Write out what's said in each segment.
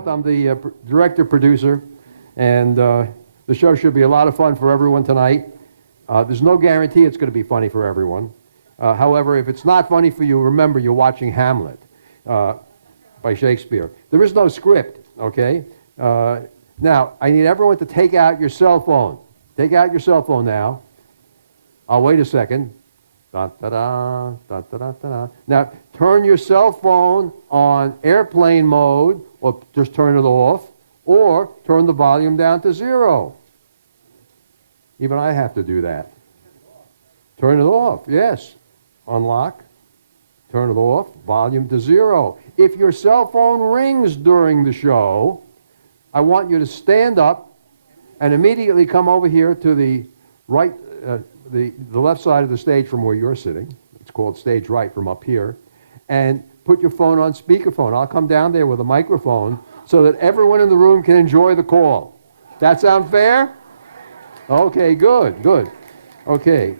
North. I'm the director producer, and the show should be a lot of fun for everyone tonight. There's no guarantee it's going to be funny for everyone. However, if it's not funny for you, remember you're watching Hamlet by Shakespeare. There is no script, okay? Now, I need everyone to take out your cell phone. Take out your cell phone now. I'll wait a second. Da-da-da, da-da-da-da-da. Now, turn your cell phone on airplane mode, or just turn it off, or turn the volume down to 0. Even I have to do that. Turn it off, yes. Unlock, turn it off, volume to 0. If your cell phone rings during the show, I want you to stand up and immediately come over here to the right, the left side of the stage from where you're sitting. It's called stage right from up here. And put your phone on speakerphone. I'll come down there with a microphone so that everyone in the room can enjoy the call. That sound fair? Okay, good, good. Okay.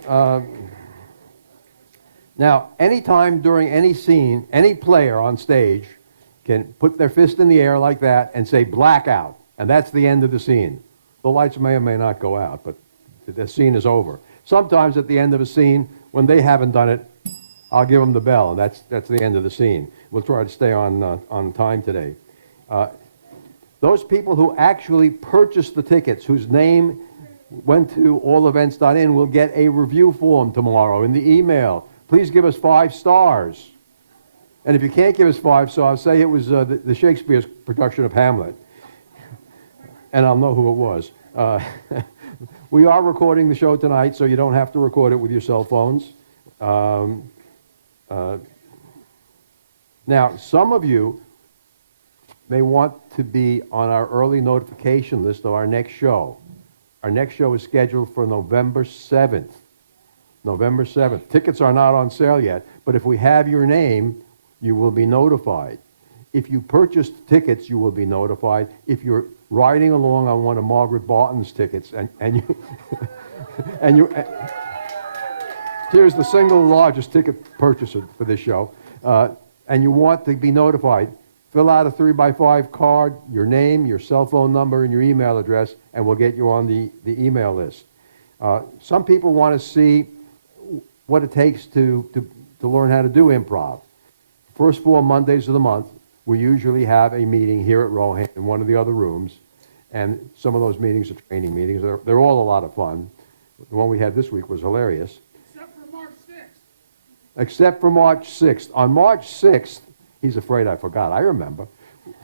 Now, anytime during any scene, any player on stage can put their fist in the air like that and say blackout, and that's the end of the scene. The lights may or may not go out, but the scene is over. Sometimes at the end of a scene, when they haven't done it, I'll give them the bell, and that's the end of the scene. We'll try to stay on time today. Those people who actually purchased the tickets, whose name went to allevents.in, will get a review form tomorrow in the email. Please give us 5 stars. And if you can't give us 5 stars, say it was the Shakespeare's production of Hamlet. And I'll know who it was. We are recording the show tonight, so you don't have to record it with your cell phones. Now, some of you may want to be on our early notification list of our next show. Our next show is scheduled for November 7th. November 7th. Tickets are not on sale yet, but if we have your name, you will be notified. If you purchased tickets, you will be notified. If you're riding along on one of Margaret Barton's tickets, and you, here's the single largest ticket purchaser for this show, and you want to be notified, fill out a 3x5 card, your name, your cell phone number, and your email address, and we'll get you on the email list. Some people want to see what it takes to learn how to do improv. First 4 Mondays of the month, we usually have a meeting here at Rohan in one of the other rooms, and some of those meetings are training meetings. They're all a lot of fun. The one we had this week was hilarious. Except for March 6th. Except for March 6th. On March 6th, he's afraid I forgot. I remember.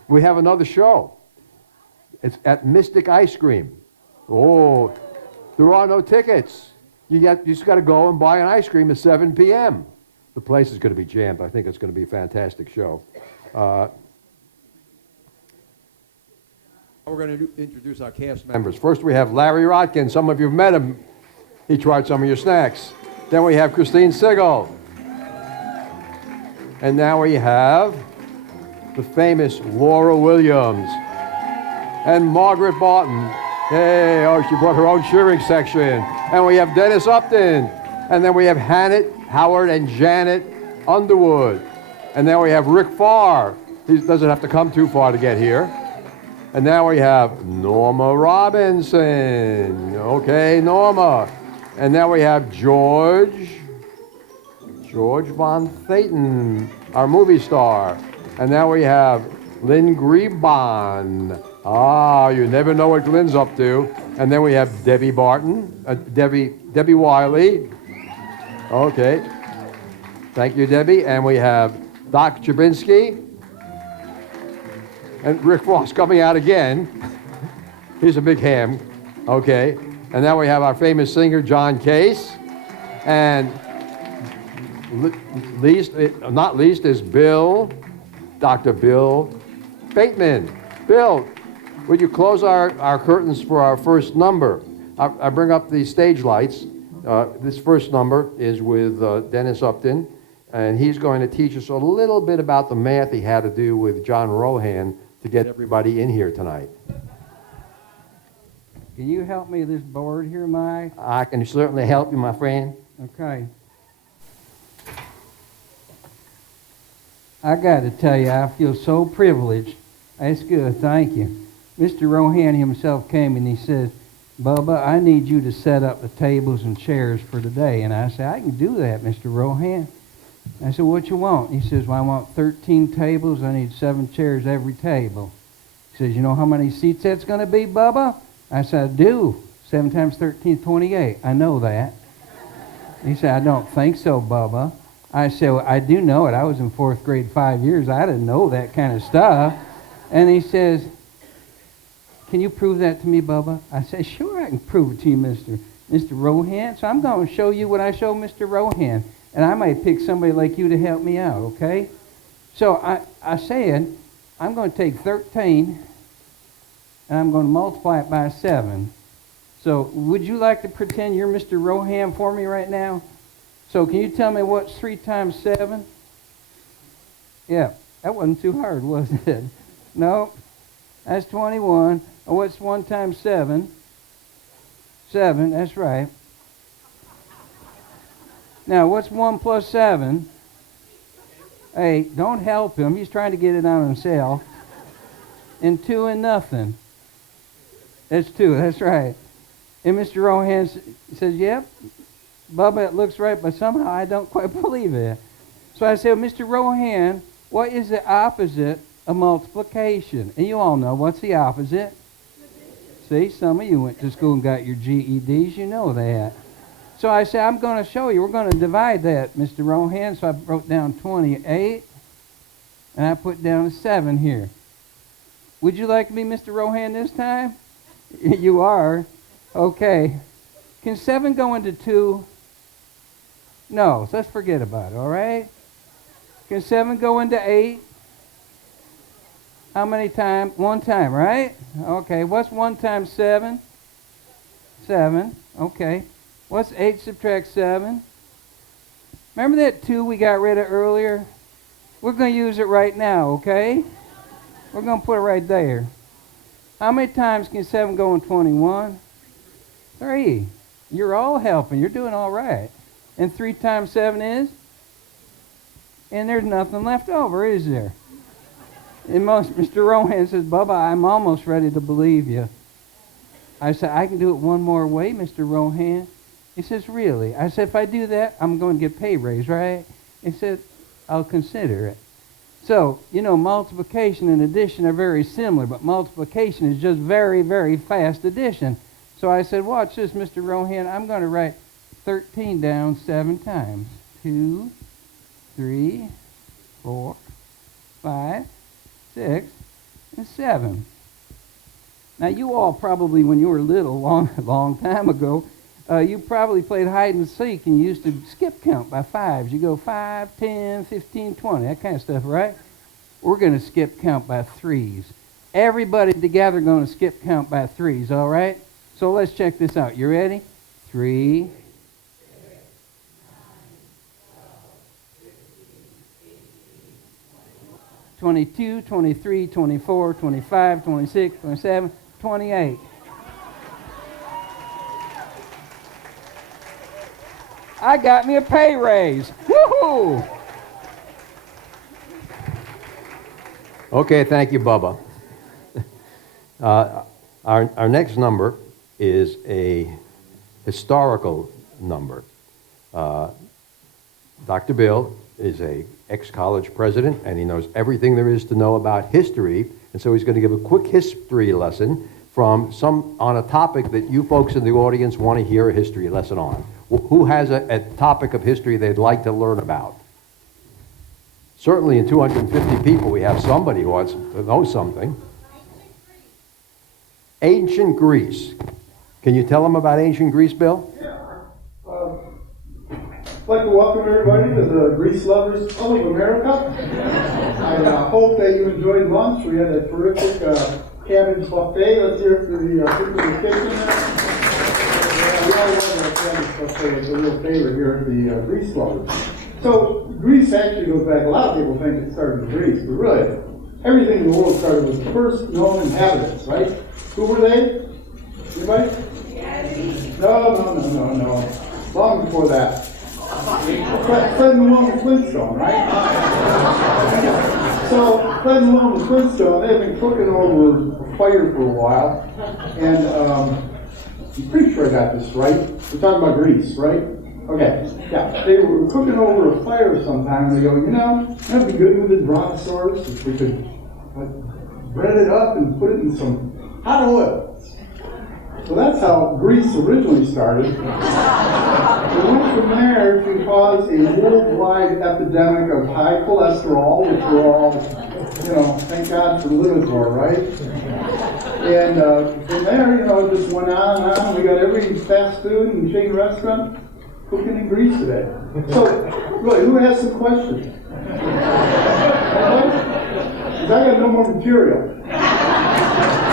We have another show. It's at Mystic Ice Cream. Oh, there are no tickets. You just got to go and buy an ice cream at 7 p.m. The place is going to be jammed. I think it's going to be a fantastic show. We're going to introduce our cast members. First, we have Larry Rodkin. Some of you have met him. He tried some of your snacks. Then we have Christine Sigel. And now we have the famous Laura Williams and Margaret Barton. Hey, oh, she brought her own cheering section. And we have Dennis Upton. And then we have Howard and Janet Underwood. And then we have Rick Farr. He doesn't have to come too far to get here. And now we have Norma Robinson. Okay, Norma. And now we have George Von Theaton, our movie star. And now we have Lynn Grebon. Ah, you never know what Lynn's up to. And then we have Debbie Barton, Debbie Wiley. Okay. Thank you, Debbie. And we have Doc Chabinsky. And Rick Ross coming out again. He's a big ham. Okay. And now we have our famous singer, John Case. And not least is Dr. Bill Bateman. Bill, would you close our curtains for our first number? I bring up the stage lights. This first number is with Dennis Upton, and he's going to teach us a little bit about the math he had to do with John Rohan to get everybody in here tonight. Can you help me with this board here, Mike? I can certainly help you, my friend. Okay. I got to tell you, I feel so privileged That's good, thank you. Mr. Rohan himself came and he said, Bubba, I need you to set up the tables and chairs for today. And I said, I can do that, Mr. Rohan. I said, what you want? He says, well, I want 13 tables. I need 7 chairs every table. He says, you know how many seats that's going to be, Bubba? I said, I do. 7 times 13 is 28. I know that. He said, I don't think so, Bubba. I said, well, I do know it. I was in 4th grade 5 years. I didn't know that kind of stuff. And he says, can you prove that to me, Bubba? I said, sure, I can prove it to you, Mr. Rohan. So I'm going to show you what I showed Mr. Rohan. And I might pick somebody like you to help me out, okay? So I said, I'm going to take 13, and I'm going to multiply it by 7. So would you like to pretend you're Mr. Rohan for me right now? So can you tell me what's 3 times 7? Yeah, that wasn't too hard, was it? No, that's 21. Oh, what's 1 times 7? 7, that's right. Now, what's 1 plus 7? 8. Don't help him. He's trying to get it on himself. And 2 and nothing. That's 2. That's right. And Mr. Rohan says, yep, Bubba, it looks right, but somehow I don't quite believe it. So I said, well, Mr. Rohan, what is the opposite of multiplication? And you all know, what's the opposite? See, some of you went to school and got your GEDs. You know that. So I said, I'm going to show you. We're going to divide that, Mr. Rohan. So I wrote down 28, and I put down a 7 here. Would you like to be Mr. Rohan this time? You are. Okay. Can 7 go into 2? No, so let's forget about it, all right? Can 7 go into 8? How many times? 1 time, right? Okay, what's 1 times 7? 7, okay. What's 8 subtract 7? Remember that 2 we got rid of earlier? We're going to use it right now, okay? We're going to put it right there. How many times can 7 go in 21? 3. You're all helping. You're doing all right. And 3 times 7 is? And there's nothing left over, is there? And Mr. Rohan says, Bubba, I'm almost ready to believe you. I said, I can do it one more way, Mr. Rohan. He says, really? I said, if I do that, I'm going to get pay raise, right? He said, I'll consider it. So, you know, multiplication and addition are very similar, but multiplication is just very, very fast addition. So I said, watch this, Mr. Rohan. I'm going to write 13 down 7 times. 2, 3, 4, 5, 6, and 7. Now, you all probably, when you were little, long time ago, you probably played hide and seek and you used to skip count by 5s. You go 5, 10, 15, 20, that kind of stuff, right? We're going to skip count by 3s. Everybody together going to skip count by 3s, all right? So let's check this out. You ready? 3, 22, 23, 24, 25, 26, 27, 28. I got me a pay raise. Woohoo! Okay, thank you, Bubba. Our next number is a historical number. Dr. Bill is a ex-college president, and he knows everything there is to know about history, and so he's going to give a quick history lesson on a topic that you folks in the audience want to hear a history lesson on. Who has a topic of history they'd like to learn about? Certainly in 250 people, we have somebody who wants to know something. Ancient Greece. Can you tell them about ancient Greece, Bill? Yeah. I'd like to welcome everybody to the Grease Lovers Club of America. I hope that you enjoyed lunch. We had a terrific cabbage buffet. Let's hear it for the people in the kitchen. We all love our cabbage buffet. It's a real favorite here at the Grease Lovers. So Greece actually goes back. A lot of people think it started in Greece, but really, everything in the world started with the first known inhabitants, right? Who were they? Anybody? No. Long before that. Fred and William Flintstone, right? So, Fred and Wilma Flintstone, they've been cooking over a fire for a while, and I'm pretty sure I got this right. We're talking about grease, right? Okay, yeah. They were cooking over a fire sometime, and they go, that'd be good with the brontosaurus if we could bread it up and put it in some hot oil. So that's how grease originally started. It went from there to cause a worldwide epidemic of high cholesterol, which we're all, thank God for Lipitor, right? And from there, it just went on and on. We got every fast food and chain restaurant cooking in grease today. So, really, who has some questions? Anybody? Because I got no more material.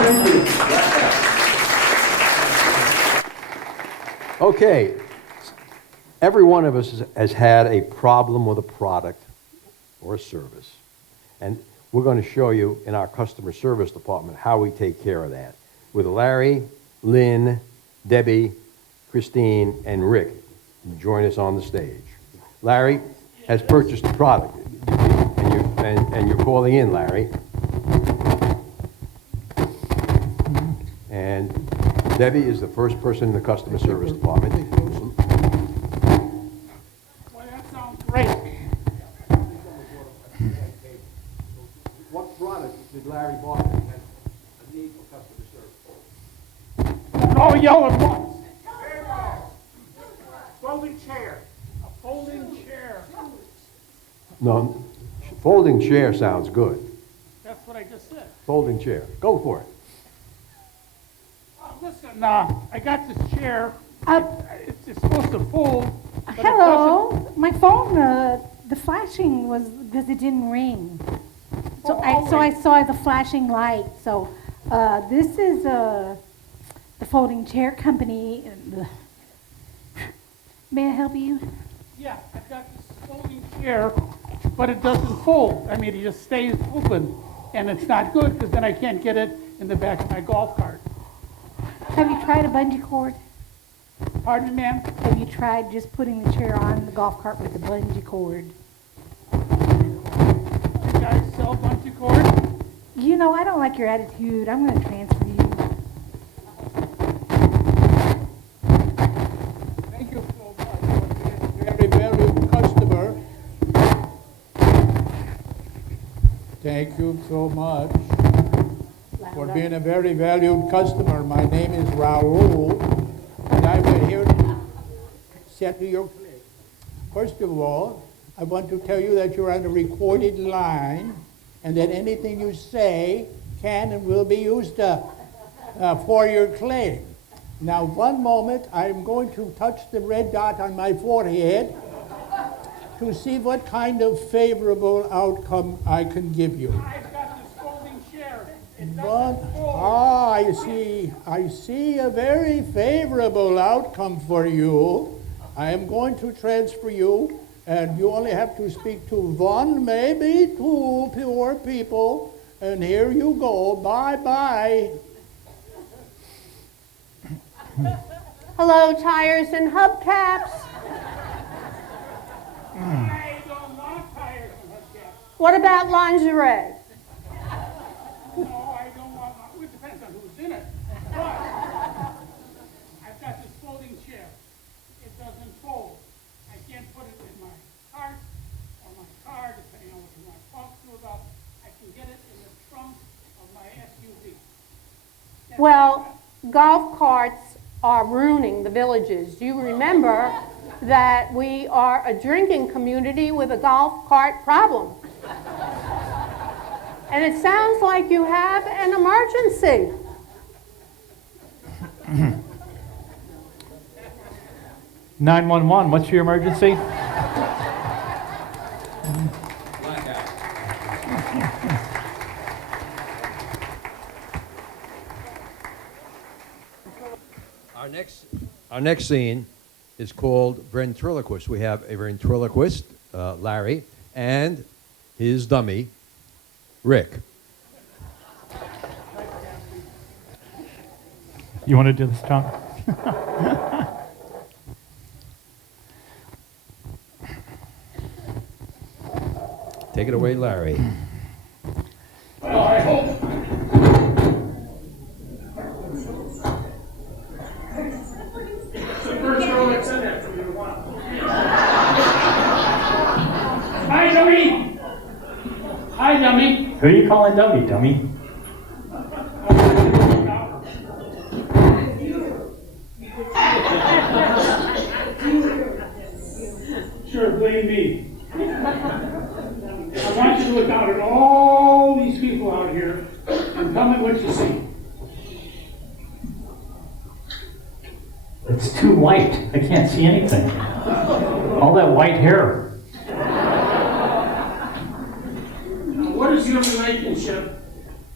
Thank you. Okay, every one of us has had a problem with a product or a service. And we're going to show you in our customer service department how we take care of that. With Larry, Lynn, Debbie, Christine, and Rick. Join us on the stage. Larry has purchased a product, and you're calling in, Larry. And Debbie is the first person in the customer service department. Well, that sounds great. What product did Larry buy that has a need for customer service? All yell at once. Folding chair. A folding chair. No, folding chair sounds good. That's what I just said. Folding chair. Go for it. Listen, I got this chair. It's supposed to fold. But Hello, my phone, the flashing was because it didn't ring. So I saw the flashing light. So this is the folding chair company. May I help you? Yeah, I've got this folding chair, but it doesn't fold. I mean, it just stays open, and it's not good because then I can't get it in the back of my golf cart. Have you tried a bungee cord? Pardon me, ma'am? Have you tried just putting the chair on the golf cart with the bungee cord? You guys sell bungee cord? I don't like your attitude. I'm going to transfer you. Thank you so much for being a very valued customer. Thank you so much for being a very valued customer. My name is Raoul, and I'm here to settle your claim. First of all, I want to tell you that you're on a recorded line, and that anything you say can and will be used for your claim. Now, one moment, I'm going to touch the red dot on my forehead to see what kind of favorable outcome I can give you. I've got this folding chair. It But, doesn't fold. I see a very favorable outcome for you. I am going to transfer you, and you only have to speak to one, maybe two poor people, and here you go. Bye-bye. Hello, tires and hubcaps. I don't want tires and hubcaps. What about lingerie? No, I don't want. It depends on who's in it. But I've got this folding chair. It doesn't fold. I can't put it in my cart or my car, depending on what you want to talk to about. I can get it in the trunk of my SUV. Well, golf carts are ruining the villages. You remember that we are a drinking community with a golf cart problem. And it sounds like you have an emergency. 911, what's your emergency? Our next scene is called Ventriloquist. We have a ventriloquist, Larry, and his dummy, Rick. You want to do this, John? Take it away, Larry. Hi, dummy. Hi, dummy. Who are you calling dummy, dummy? Sure, blame me. I want you to look out at all these people out here and tell me what you see. It's too white. I can't see anything. All that white hair. Now, what is your relationship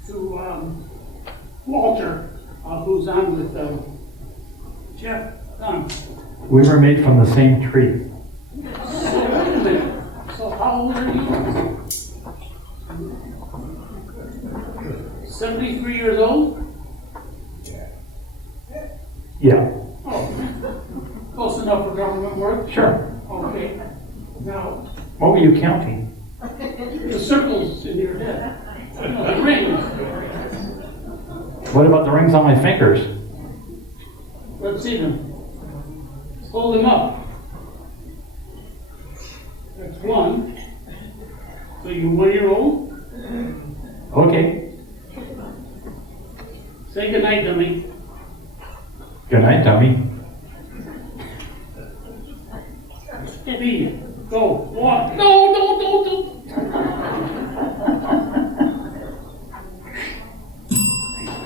to Walter, who's on with Jeff Dunn? We were made from the same tree. So, wait a minute. So how old are you? 73 years old? Yeah, Oh, close enough for government work? sure. Okay. Now, What were you counting? the circles in your head, the rings. What about the rings on my fingers? Let's see them. Hold them up. That's one. So you're 1 year old? Okay. Say goodnight, dummy. Good night, dummy. Steady. Go. Walk. No, don't.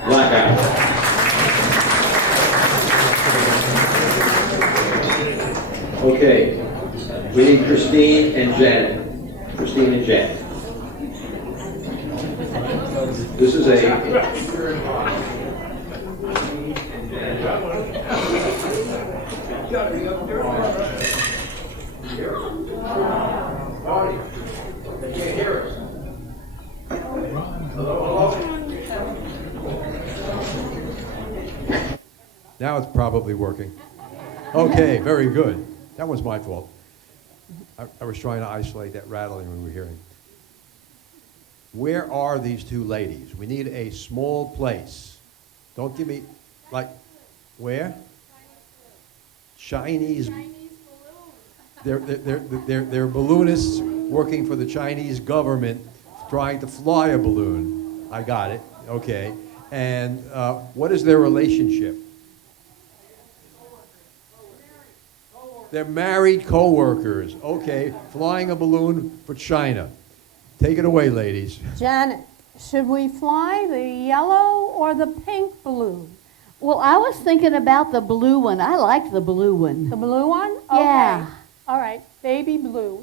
Blackout. Okay, we need Christine and Janet. Christine and Janet. This is Now it's probably working. Okay, very good. That was my fault. I was trying to isolate that rattling we were hearing. Where are these two ladies? We need a small place. Don't give me, like, where? Chinese. They're balloonists working for the Chinese government trying to fly a balloon. I got it, okay. And what is their relationship? They're married co-workers. Okay, flying a balloon for China. Take it away, ladies. Janet, should we fly the yellow or the pink balloon? Well, I was thinking about the blue one. I like the blue one. The blue one? Yeah. Okay. All right, baby blue.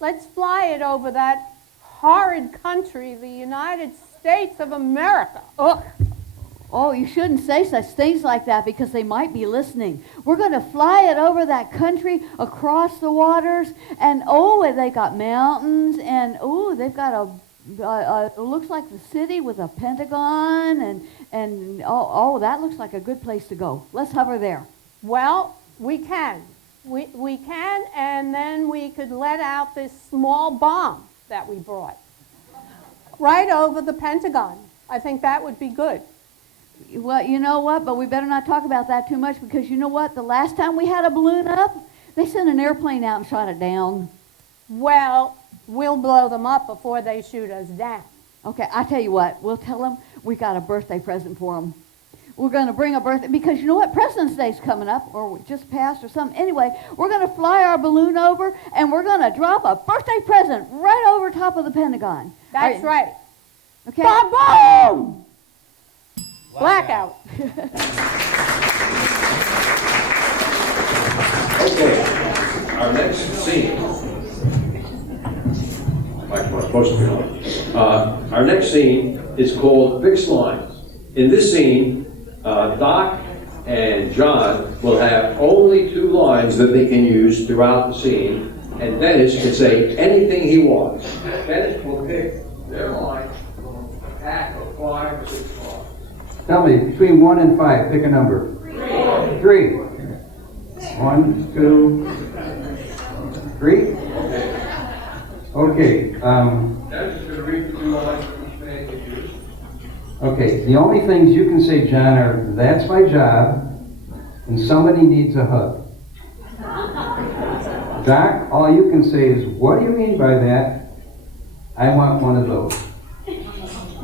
Let's fly it over that horrid country, the United States of America. Oh, you shouldn't say such things like that because they might be listening. We're going to fly it over that country, across the waters, and they got mountains, and they've got it looks like the city with a Pentagon, and that looks like a good place to go. Let's hover there. Well, we can. We can, and then we could let out this small bomb that we brought right over the Pentagon. I think that would be good. Well, you know what? But we better not talk about that too much because you know what? The last time we had a balloon up, they sent an airplane out and shot it down. Well, we'll blow them up before they shoot us down. Okay, I tell you what. We'll tell them we got a birthday present for them. We're going to bring a birthday, because you know what? President's Day's coming up, or just passed or something. Anyway, we're going to fly our balloon over, and we're going to drop a birthday present right over top of the Pentagon. That's right. Okay? Ba-boom! Blackout. Okay, our next scene. Our next scene is called Fixed Lines. In this scene, Doc and John will have only 2 lines that they can use throughout the scene, and Dennis can say anything he wants. Dennis will pick their line from a pack of 5 or 6 lines. Tell me, between 1 and 5, pick a number. 3. 1, 2, 3. Okay. Dennis is going to read the 2 lines that each man can use. Okay, the only things you can say, John, are "that's my job" and "somebody needs a hug." Doc, all you can say is, what do you mean by that? I want one of those.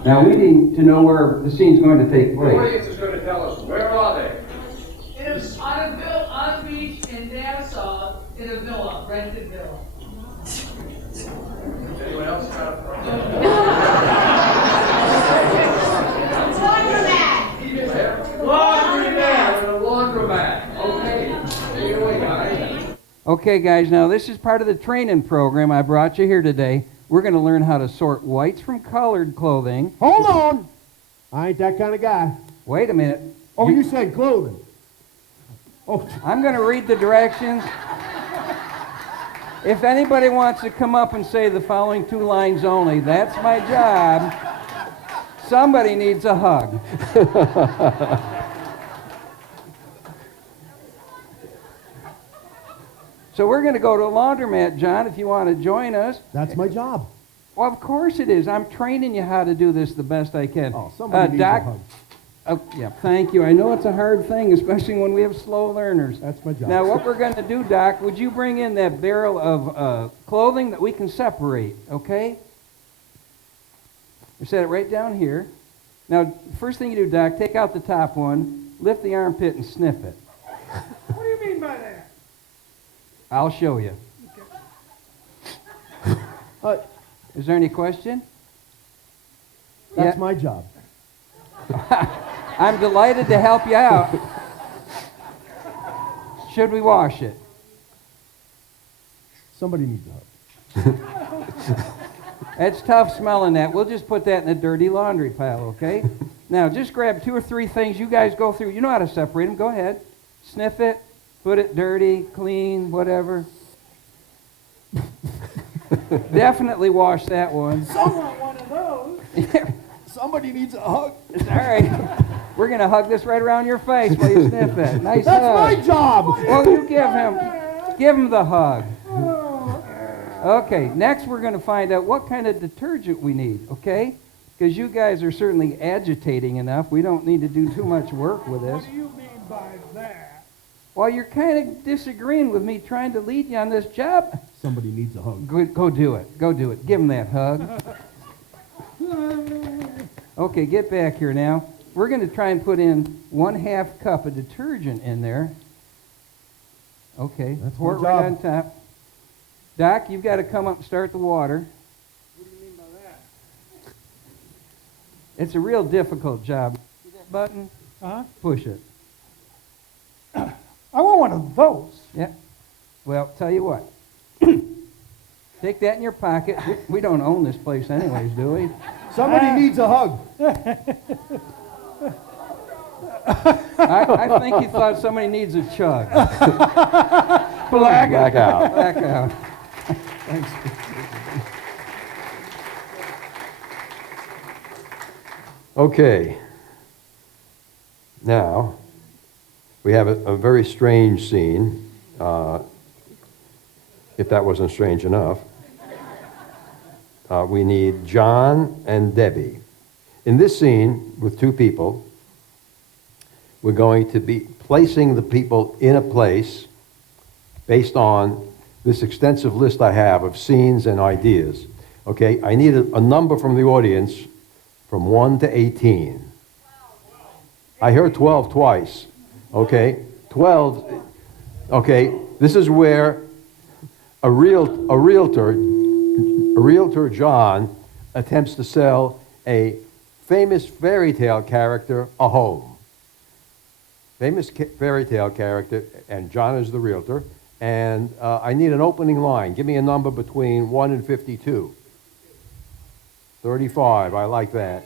Now we need to know where the scene's going to take The place. audience is going to tell us, where are they? It was on a beach in Nassau, in a villa, rented villa. Anyone else got a laundromat. A laundromat. Okay. Take it away, guys. Okay, guys, now this is part of the training program I brought you here today. We're going to learn how to sort whites from colored clothing. Hold on. I ain't that kind of guy. Wait a minute. Oh, you said clothing. Oh, I'm going to read the directions. If anybody wants to come up and say the following 2 lines only, that's my job. Somebody needs a hug. So we're going to go to a laundromat, John, if you want to join us. that's my job. Well, of course it is. I'm training you how to do this the best I can. Oh, somebody needs Doc, a hug. oh, yeah, thank you. I know it's a hard thing, especially when we have slow learners. That's my job. Now, what we're going to do, Doc, would you bring in that barrel of clothing that we can separate, okay? You set it right down here. Now, first thing you do, Doc, take out the top one, lift the armpit, and sniff it. What do you mean by that? I'll show you. Is there any question? That's Yeah. my job. I'm delighted to help you out. Should we wash it? Somebody needs a hug. It's tough smelling that. We'll just put that in the dirty laundry pile, okay? Now, just grab 2 or 3 things. You guys go through. You know how to separate them. Go ahead. Sniff it. Put it dirty, clean, whatever. Definitely wash that one. Someone one of those. Somebody needs a hug. All right. We're going to hug this right around your face while you sniff it. Nice That's hug. my job. Well, you give him the hug. Okay, next we're going to find out what kind of detergent we need, okay? Because you guys are certainly agitating enough. We don't need to do too much work with this. What do you mean by that? Well, you're kind of disagreeing with me trying to lead you on this job. Somebody needs a hug. Go do it. Go do it. Give him that hug. Okay, get back here now. We're going to try and put in 1/2 cup of detergent in there. Okay, That's pour it my right job. on top. Doc, you've got to come up and start the water. What do you mean by that? It's a real difficult job. See that button? Uh-huh. Push it. I want one of those. Yeah. Well, tell you what. Take that in your pocket. We don't own this place anyways, do we? Somebody needs a hug. I think he thought somebody needs a chug. Black out. Black out. Thanks. Okay. Now, we have a very strange scene, if that wasn't strange enough. We need John and Debbie. In this scene, with 2 people, we're going to be placing the people in a place based on this extensive list I have of scenes and ideas. Okay, I need a number from the audience from 1 to 18. I heard 12 twice. Okay, 12. Okay, this is where a realtor, John, attempts to sell a famous fairy tale character a home. Famous fairy tale character, and John is the realtor. And I need an opening line. Give me a number between 1 and 52. 35, I like that.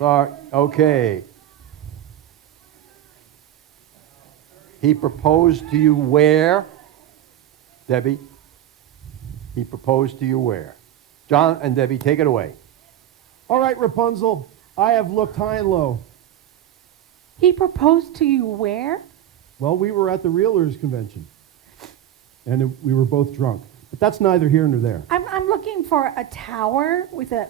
Okay. He proposed to you where? Debbie? He proposed to you where? John and Debbie, take it away. All right, Rapunzel, I have looked high and low. He proposed to you where? Well, we were at the Realtors Convention, and we were both drunk. But that's neither here nor there. I'm looking for a tower with a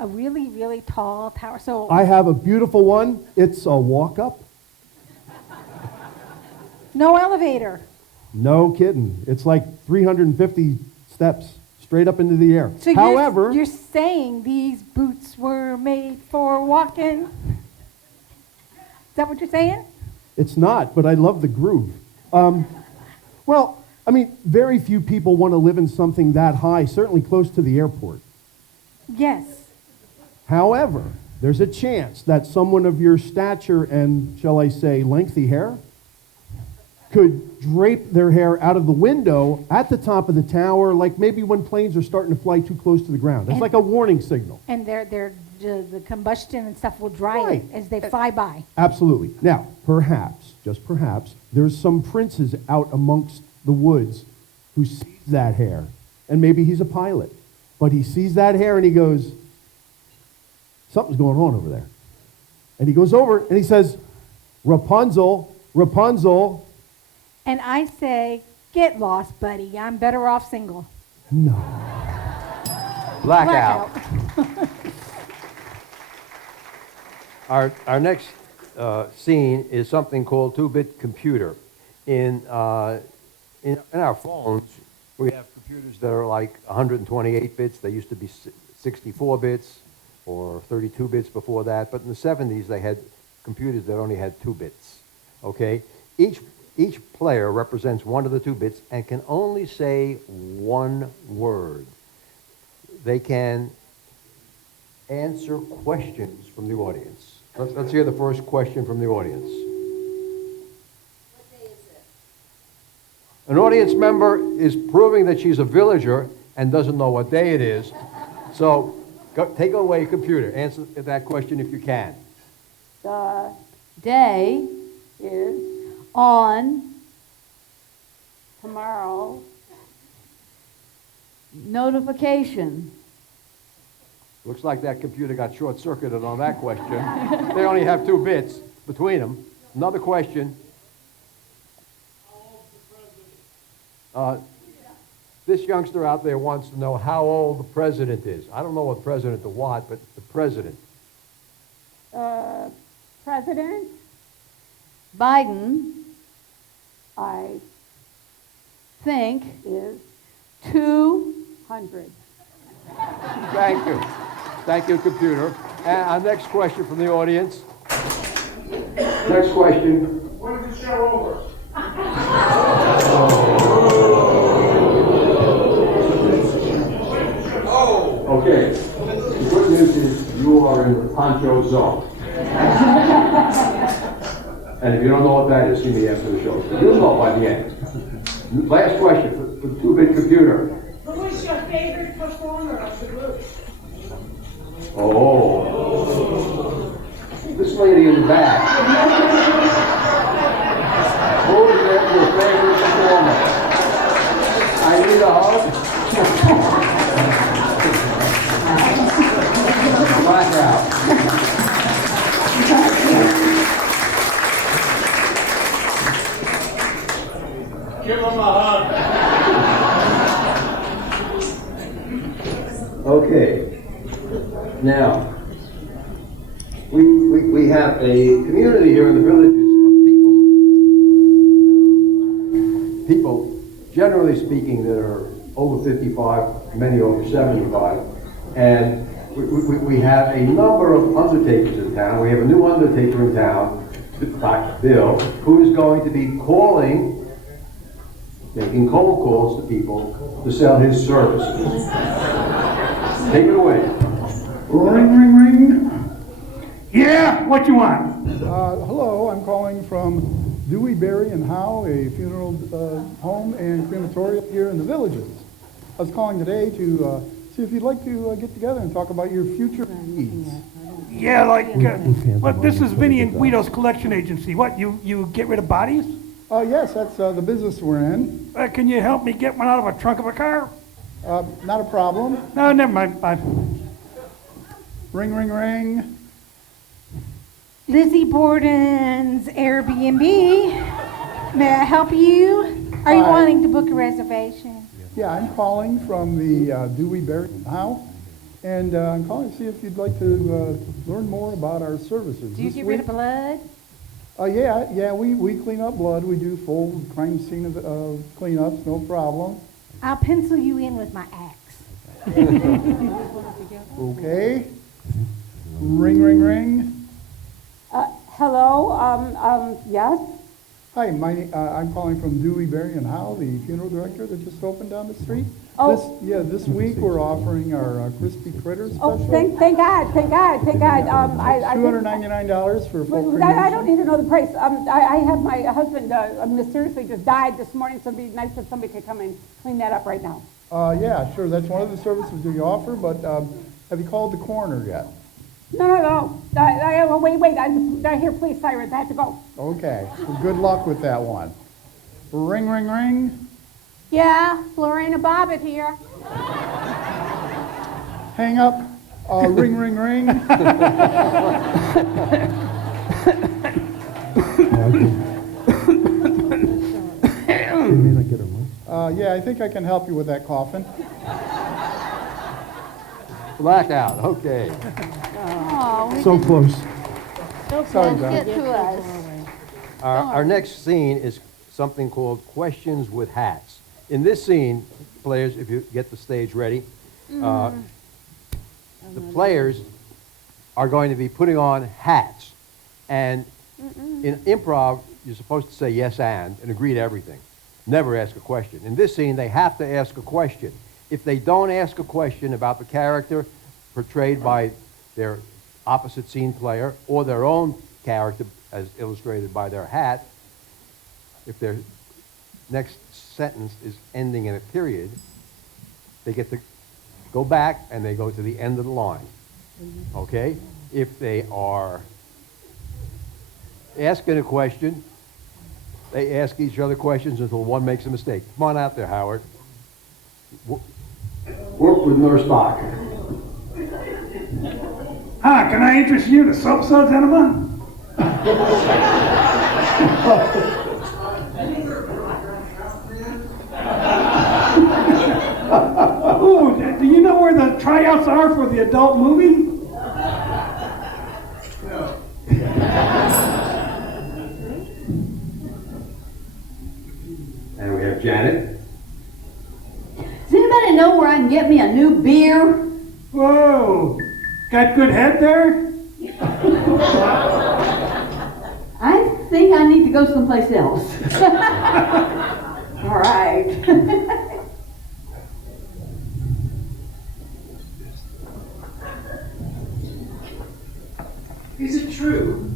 really, really tall tower. So I have a beautiful one. It's a walk-up. no elevator. No kidding. It's like 350 steps straight up into the air. So However, you're saying these boots were made for walking? Is that what you're saying? it's not, but I love the groove. Well, I mean, very few people want to live in something that high, certainly close to the airport. Yes. However, there's a chance that someone of your stature and, shall I say, lengthy hair could drape their hair out of the window at the top of the tower, like maybe when planes are starting to fly too close to the ground. It's And- like a warning signal. And the combustion and stuff will dry Right. it as they fly by. Absolutely. Now, perhaps, just perhaps, there's some princes out amongst the woods who sees that hair, and maybe he's a pilot, but he sees that hair and he goes, something's going on over there. And he goes over and he says, Rapunzel, Rapunzel. And I say, get lost, buddy. I'm better off single. No. Blackout. Our next scene is something called 2-bit computer. In our phones, we have computers that are like 128 bits. They used to be 64 bits or 32 bits before that. But in the 70s, they had computers that only had 2 bits. Okay? Each player represents one of the 2 bits and can only say one word. They can answer questions from the audience. Let's hear the first question from the audience. What day is it? An audience member is proving that she's a villager and doesn't know what day it is. So take away computer. Answer that question if you can. The day Is on tomorrow, notification. Looks like that computer got short-circuited on that question. They only have 2 bits between them. Another question. This youngster out there wants to know how old the president is. I don't know what president to what, but the president. President, Biden, I think, is 200. Thank you. Thank you, computer. And our next question from the audience. Next question. When is the show over? Okay. The good news is you are in the poncho zone. And if you don't know what that is, see me after the show. You'll know by the end. Last question for the 2-bit computer. Who is your favorite performer of the group? Oh. This lady in the back. Who is your favorite performer? I need a hug. Blackout. Give him a hug. Okay. Now, we have a community here in the villages of people, generally speaking, that are over 55, many over 75, and we have a number of undertakers in town. We have a new undertaker in town, Dr. Bill, who is going to be making cold calls to people to sell his services. Take it away. Ring, ring, ring. Yeah, what you want? Hello, I'm calling from Dewey, Berry, and Howe, a funeral home and crematorium here in the villages. I was calling today to see if you'd like to get together and talk about your future needs. Yeah, but this is Vinny and Guido's collection agency. What, you get rid of bodies? Yes, that's the business we're in. Can you help me get one out of a trunk of a car? Not a problem. No, never mind. Bye. Ring, ring, ring. Lizzie Borden's Airbnb. May I help you? Are you Hi. wanting to book a reservation? Yeah, I'm calling from the Dewey, Berry, and Howe, and I'm calling to see if you'd like to learn more about our services. Do you This get rid of week- blood? Yeah, we clean up blood. We do full crime scene of cleanups, no problem. I'll pencil you in with my axe. Okay. Ring, ring, ring. Hello, yes? Hi, I'm calling from Dewey, Berry and Howe, the funeral director that just opened down the street. Oh. This week we're offering our crispy critters Oh, special. thank God. $299 for full cremation. I don't need to know the price. I have my husband mysteriously just died this morning, so it'd be nice if somebody could come and clean that up right now. Yeah, sure, that's one of the services we offer, but have you called the coroner yet? No. Wait. I hear police sirens. I have to go. Okay, well, good luck with that one. Ring, ring, ring. Yeah, Lorena Bobbitt here. Hang up. Ring, ring, ring. Yeah, I think I can help you with that coffin. Blackout, okay. Oh, So close. Sorry, get John. to us. Our next scene is something called Questions with Hats. In this scene, players, if you get the stage ready, the players are going to be putting on hats. And in improv, you're supposed to say yes and agree to everything. Never ask a question. In this scene, they have to ask a question. If they don't ask a question about the character portrayed by their opposite scene player or their own character as illustrated by their hat, if their next sentence is ending in a period, they get to go back and they go to the end of the line. Okay? If they are asking a question, they ask each other questions until one makes a mistake. Come on out there, Howard. Work with Nurse Bach. Hi, can I interest you in a soap, gentlemen? Ooh, do you know where the tryouts are for the adult movie? And we have Janet. Does anybody know where I can get me a new beer? Whoa, got good head there? I think I need to go someplace else. All right. Is it true?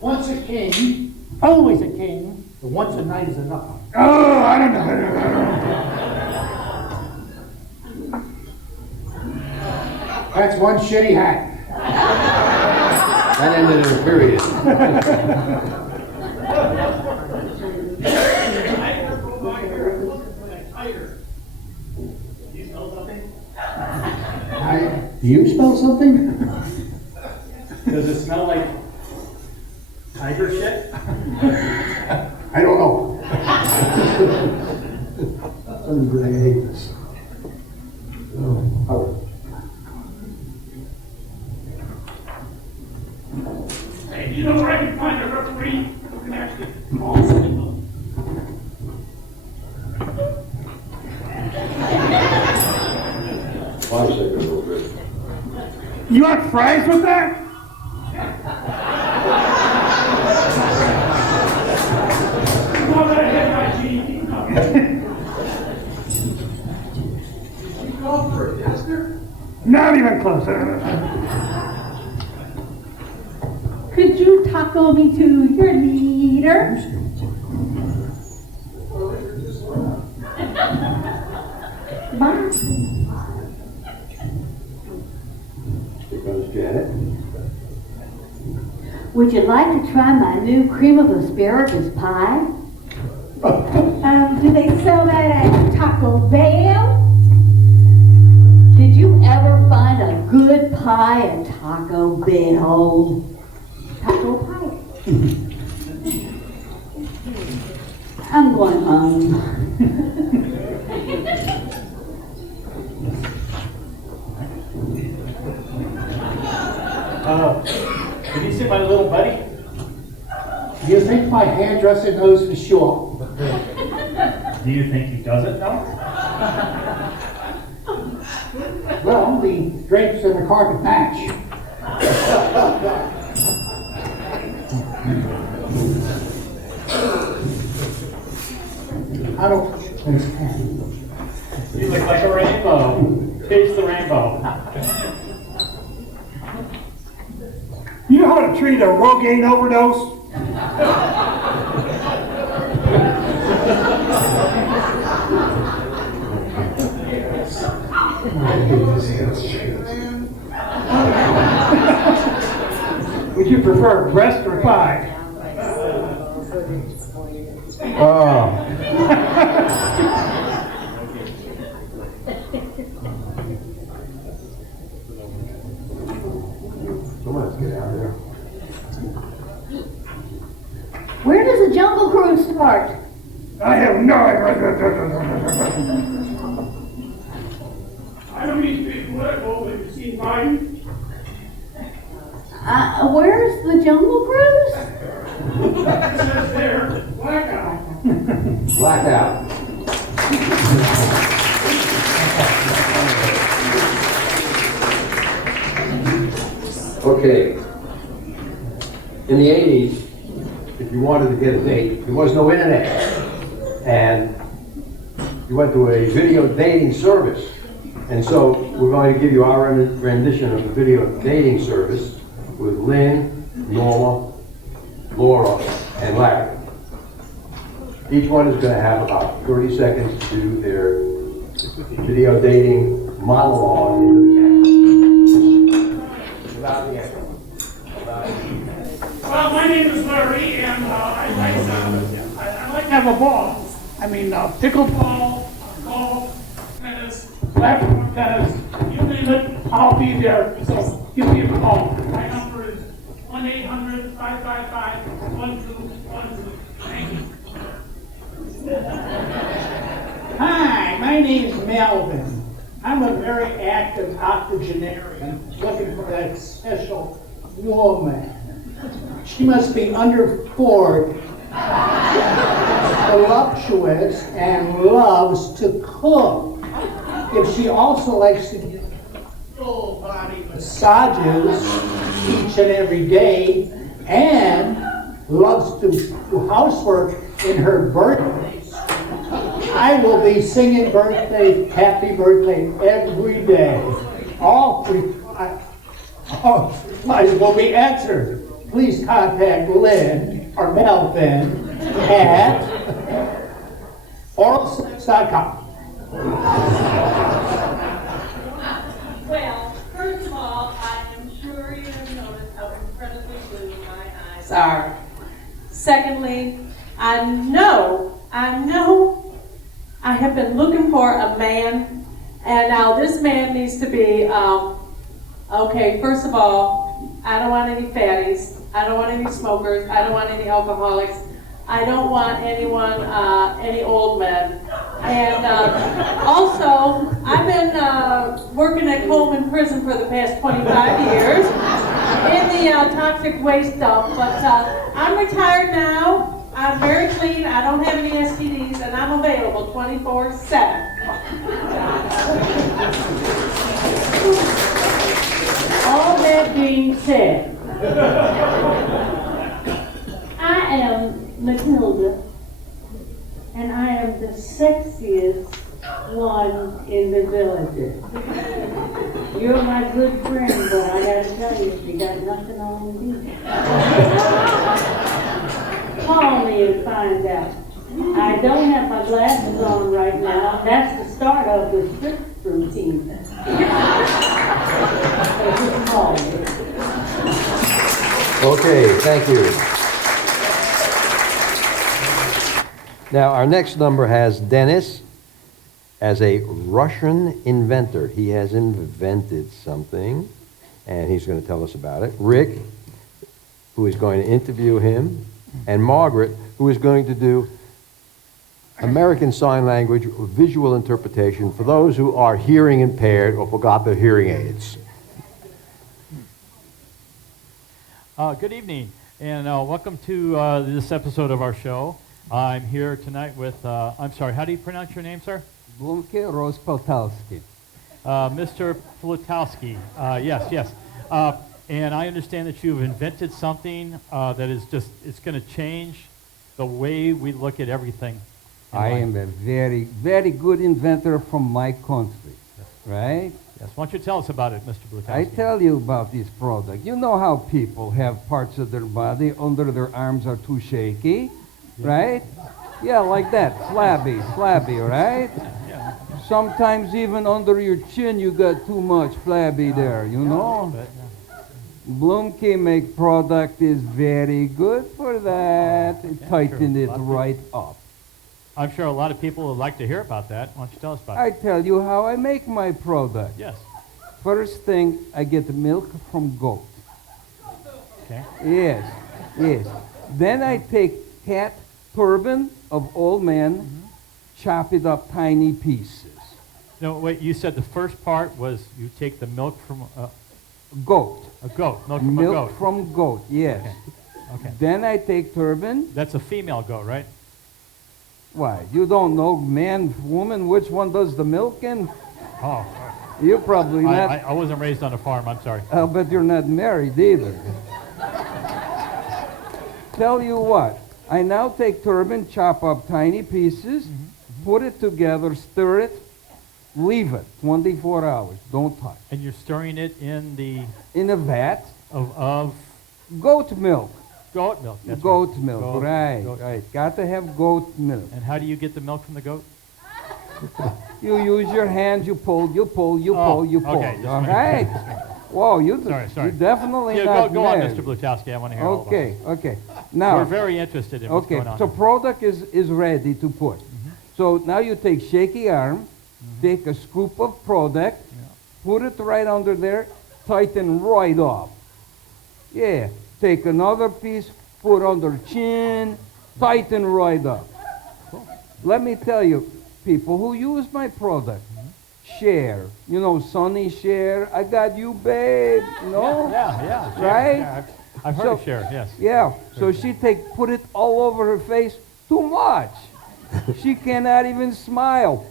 Once a king, always a king, but once a knight is enough. Oh, I don't know. That's one shitty hat. That ended in a period. Do you smell something? Does it smell like tiger shit? I don't know. I'm going to hate this. Oh. Hey, you know where I can find a referee who can actually You want fries with that? know that I had my GED. You go for it, Esther? Not even close. Could you tackle me to your leader? Bye. Here comes Janet. Would you like to try my new cream of asparagus pie? Do they sell that at Taco Bell? Did you ever find a good pie at Taco Bell? Taco pie. I'm going home. Did you see my little buddy? Do you think my hairdresser knows for sure? Do you think he doesn't know? Well, the drapes and the carpet match. I don't understand. You look like a rainbow. Taste the rainbow. You know how to treat a Rogaine overdose? Would you prefer breast or thigh? Oh. Someone has to get out of there. Where does the Jungle Cruise start? I have no idea. I don't mean to be political, but you've seen Biden? Where's the Jungle Cruise? It says there, blackout. Blackout. Okay. In the 80s, if you wanted to get a date, there was no internet. And you went to a video dating service. And so we're going to give you our rendition of the video dating service with Lynn, Norma, Laura, and Larry. Each one is going to have about 30 seconds to do their video dating monologue into the camera. Without the echo. Well, my name is Larry, and I like to have a ball. I mean, pickleball, golf, tennis, platform tennis, you name it, I'll be there. So give me a call. My number is 1-800-555-1212. Thank you. Hi, my name's Melvin. I'm a very active octogenarian looking for that special woman. She must be under 40, voluptuous, and loves to cook. If she also likes to get full body massages each and every day and loves to do housework in her birthdays, I will be singing happy birthday every day. All replies will be answered. Please contact Lynn or Melvin at oralsex.com. Well, first of all, I am sure you have noticed how incredibly blue my eyes are. Secondly, I know I have been looking for a man, and now this man needs to be, okay, first of all, I don't want any fatties, I don't want any smokers, I don't want any alcoholics, I don't want anyone, any old men. And also, I've been working at Coleman Prison for the past 25 years in the toxic waste dump, but I'm retired now. I'm very clean, I don't have any STDs, and I'm available 24/7. All that being said, I am Matilda, and I am the sexiest one in the village. You're my good friend, but I gotta tell you, you got nothing on me. Call me and find out. I don't have my glasses on right now. That's the start of the strip routine. Okay, thank you. Now, our next number has Dennis as a Russian inventor. He has invented something, and he's going to tell us about it. Rick, who is going to interview him, and Margaret, who is going to do American Sign Language visual interpretation for those who are hearing impaired or forgot their hearing aids. Good evening. And welcome to this episode of our show. I'm here tonight with, I'm sorry, how do you pronounce your name, sir? Blumke Rospoltowski. Mr. Flutowski. Yes. And I understand that you've invented something that is just, it's going to change the way we look at everything. I am a very, very good inventor from my country, right? Yes, why don't you tell us about it, Mr. Blutowski? I tell you about this product. You know how people have parts of their body under their arms are too shaky, right? Yeah, like that, flabby, right? Yeah. Sometimes even under your chin you got too much flabby there, you know? Blumke make product is very good for that. Tighten it right up. I'm sure a lot of people would like to hear about that. Why don't you tell us about I it? tell you how I make my product. Yes. First thing, I get the milk from goat. Okay. Yes. Then I take cat turban of old man, chop it up tiny pieces. No, wait, you said the first part was you take the milk from Goat. a goat. Milk from a goat. Milk from goat, yes. Okay. Then I take turban. That's a female goat, right? Why, you don't know man, woman, which one does the milk in? Oh. You're probably not. I wasn't raised on a farm, I'm sorry. I'll bet you're not married either. Tell you what, I now take turban, chop up tiny pieces, put it together, stir it, leave it 24 hours. Don't touch. And you're stirring it in the... In a vat of goat milk. Goat milk. That's Goat right. milk, Goat- right. goat. Got to have goat milk. And how do you get the milk from the goat? You use your hands, you pull. Okay, just All right. Whoa, you Sorry. you definitely Yeah, not go on, married. Mr. Blutowski. I want to hear all about it. Okay. Now, We're very interested in what's okay, going on. so product is ready to put. So now you take shaky arm, take a scoop of product, put it right under there, tighten right up. Yeah, take another piece, put under chin, tighten right up. Let me tell you, people who use my product, share. You know, Sonny share. I got you, babe. You know? Yeah. Share. Right? Yeah, I've heard of Cher, yes. Yeah. So she put it all over her face. Too much. She cannot even smile.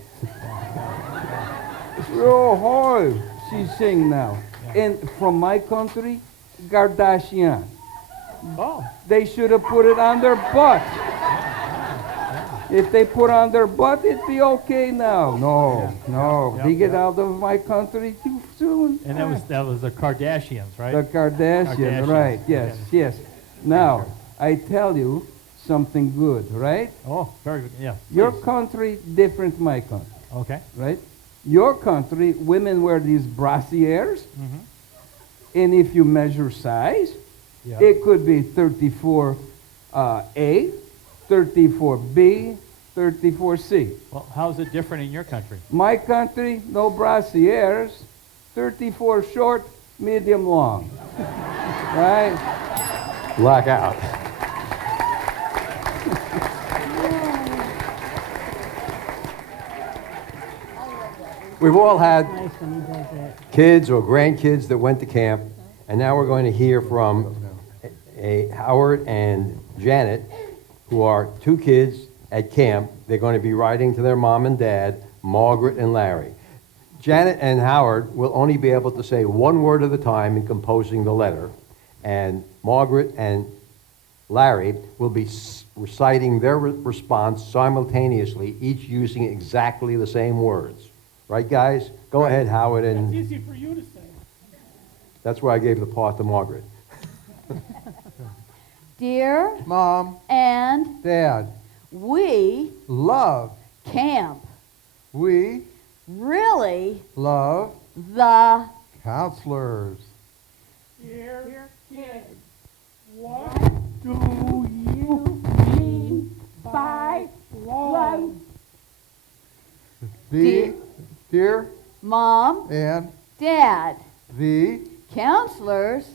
Oh, hoy. She sing now. And from my country, Kardashian. Oh. They should have put it on their butt. If they put on their butt, it'd be okay now. No. They get out of my country too soon. And that was the Kardashians, right? The Kardashians, right? Yes. Now, I tell you something good, right? Oh, very good. Yeah. Your please. country different my country. Okay. Right? Your country, women wear these brassieres, and if you measure size, it could be 34A, 34B, 34C. Well, how's it different in your country? My country, no brassieres, 34 short, medium long. Right? Blackout. We've all had kids or grandkids that went to camp, and now we're going to hear from Howard and Janet, who are two kids at camp. They're going to be writing to their mom and dad, Margaret and Larry. Janet and Howard will only be able to say one word at a time in composing the letter, and Margaret and Larry will be reciting their response simultaneously, each using exactly the same words. Right, guys? Go ahead, Howard. It's easy for you to say. That's why I gave the part to Margaret. Dear Mom and Dad, we love, camp. we Really love the counselors. Dear kids, what do you mean by love? Dear Mom and Dad, the counselors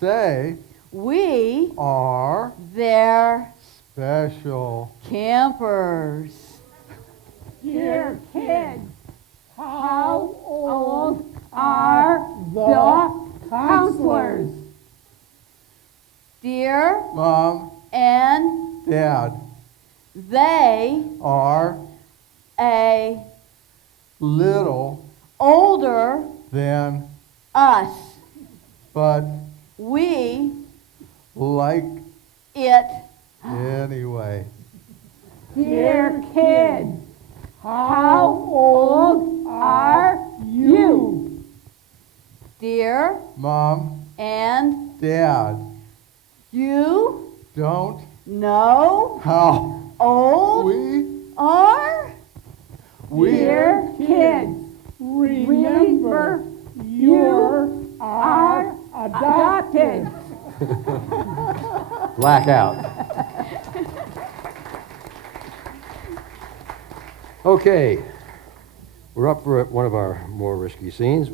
say we are their special campers. Dear kids, how old are the counselors? Dear are a little older than us. but We like it. anyway. Dear kids, how old are you? Dear Mom, and Dad, you don't know how old we are. Dear kids, remember you are adopted. Blackout. Okay, we're up for one of our more risky scenes.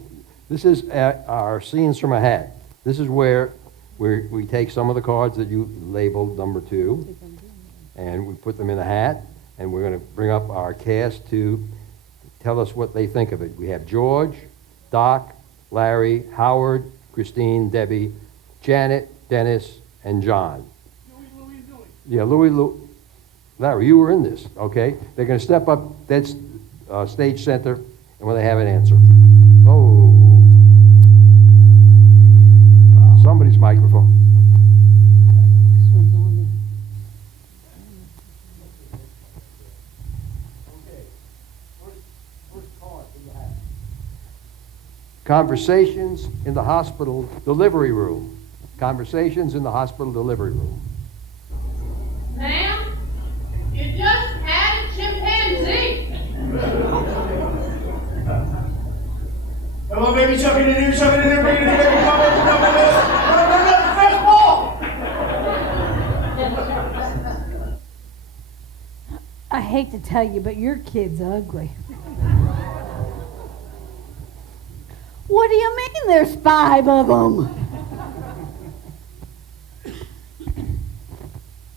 This is our scenes from a hat. This is where we take some of the cards that you labeled number 2, and we put them in a hat, and we're going to bring up our cast to tell us what they think of it. We have George, Doc, Larry, Howard, Christine, Debbie, Janet, Dennis, and John. Yeah, Louie. Larry, you were in this, okay? They're going to step up that stage center, and when they have an answer. Oh. Somebody's microphone. Conversations in the hospital delivery room. Conversations in the hospital delivery room. Ma'am, you just had a chimpanzee. Come on, baby, chuck it in here, bring it in here, baby, come on, I hate to tell you, but your kid's ugly. What do you mean there's 5 of them?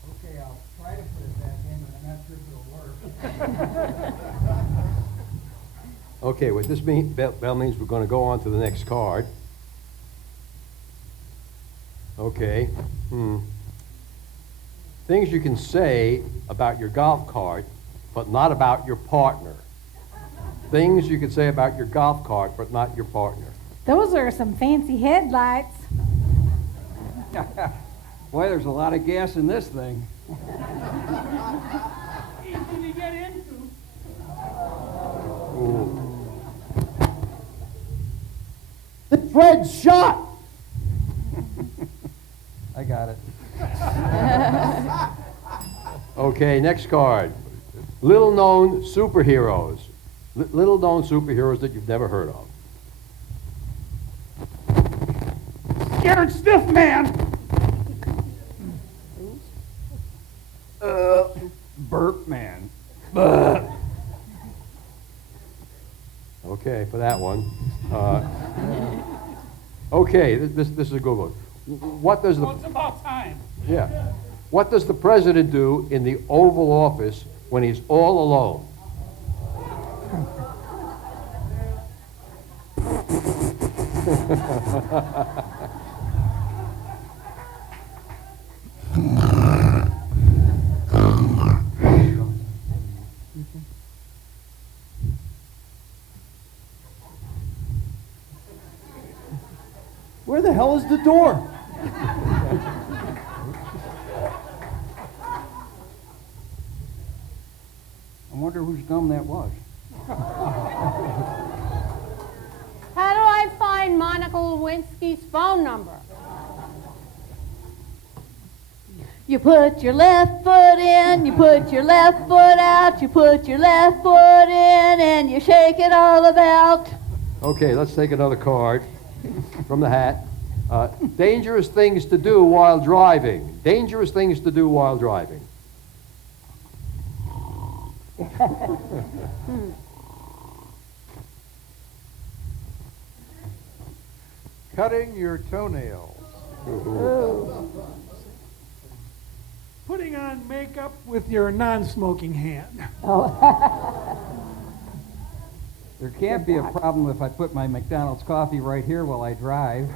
Okay, I'll try to put it back in, but I'm not sure if it'll work. Okay, what this bell means we're going to go on to the next card. Okay. Things you can say about your golf cart, but not about your partner. Things you can say about your golf cart, but not your partner. Those are some fancy headlights. Boy, there's a lot of gas in this thing. Easy to get into. Ooh. The thread's shot. I got it. Okay, next card. Little known superheroes. Little known superheroes that you've never heard of. Scared stiff man. Burp man. Okay, for that one. Okay, this is a good one. What does the Well, it's about time. yeah? What does the president do in the Oval Office when he's all alone? Where the hell is the door? I wonder whose gum that was. How do I find Monica Lewinsky's phone number? You put your left foot in, you put your left foot out, you put your left foot in, and you shake it all about. Okay, let's take another card from the hat. Dangerous things to do while driving. Dangerous things to do while driving. Cutting your toenails. Putting on makeup with your non-smoking hand. There can't be a problem if I put my McDonald's coffee right here while I drive.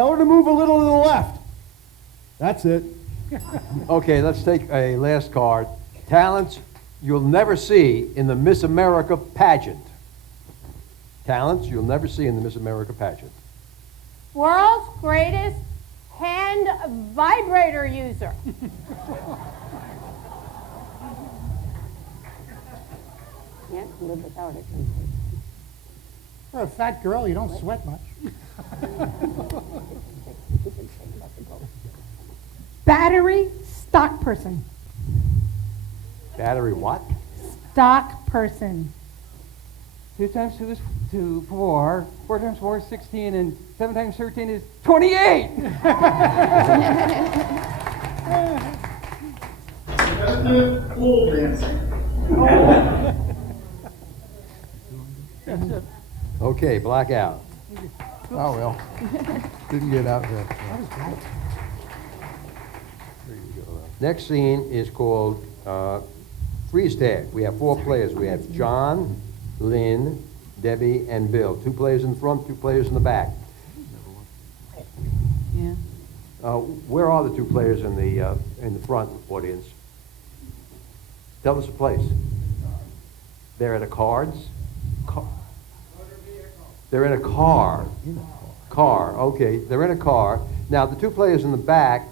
Tell her to move a little to the left. That's it. Okay, let's take a last card. Talents you'll never see in the Miss America pageant. Talents you'll never see in the Miss America pageant. World's greatest hand vibrator user. Can't live without it. For a fat girl, you don't sweat much. Battery stock person. Battery what? Stock person. 2 times 2 is 4. 4 times 4 is 16, and 7 times 13 is 28. Pole dancing. Okay, blackout. Oh, well. Didn't get out there. Next scene is called freeze tag. We have 4 players. We have John, Lynn, Debbie, and Bill. 2 players in the front, 2 players in the back. Yeah. Where are the 2 players in the front audience? Tell us the place. They're at a cards. They're in a car. Car. Okay, they're in a car. Now the 2 players in the back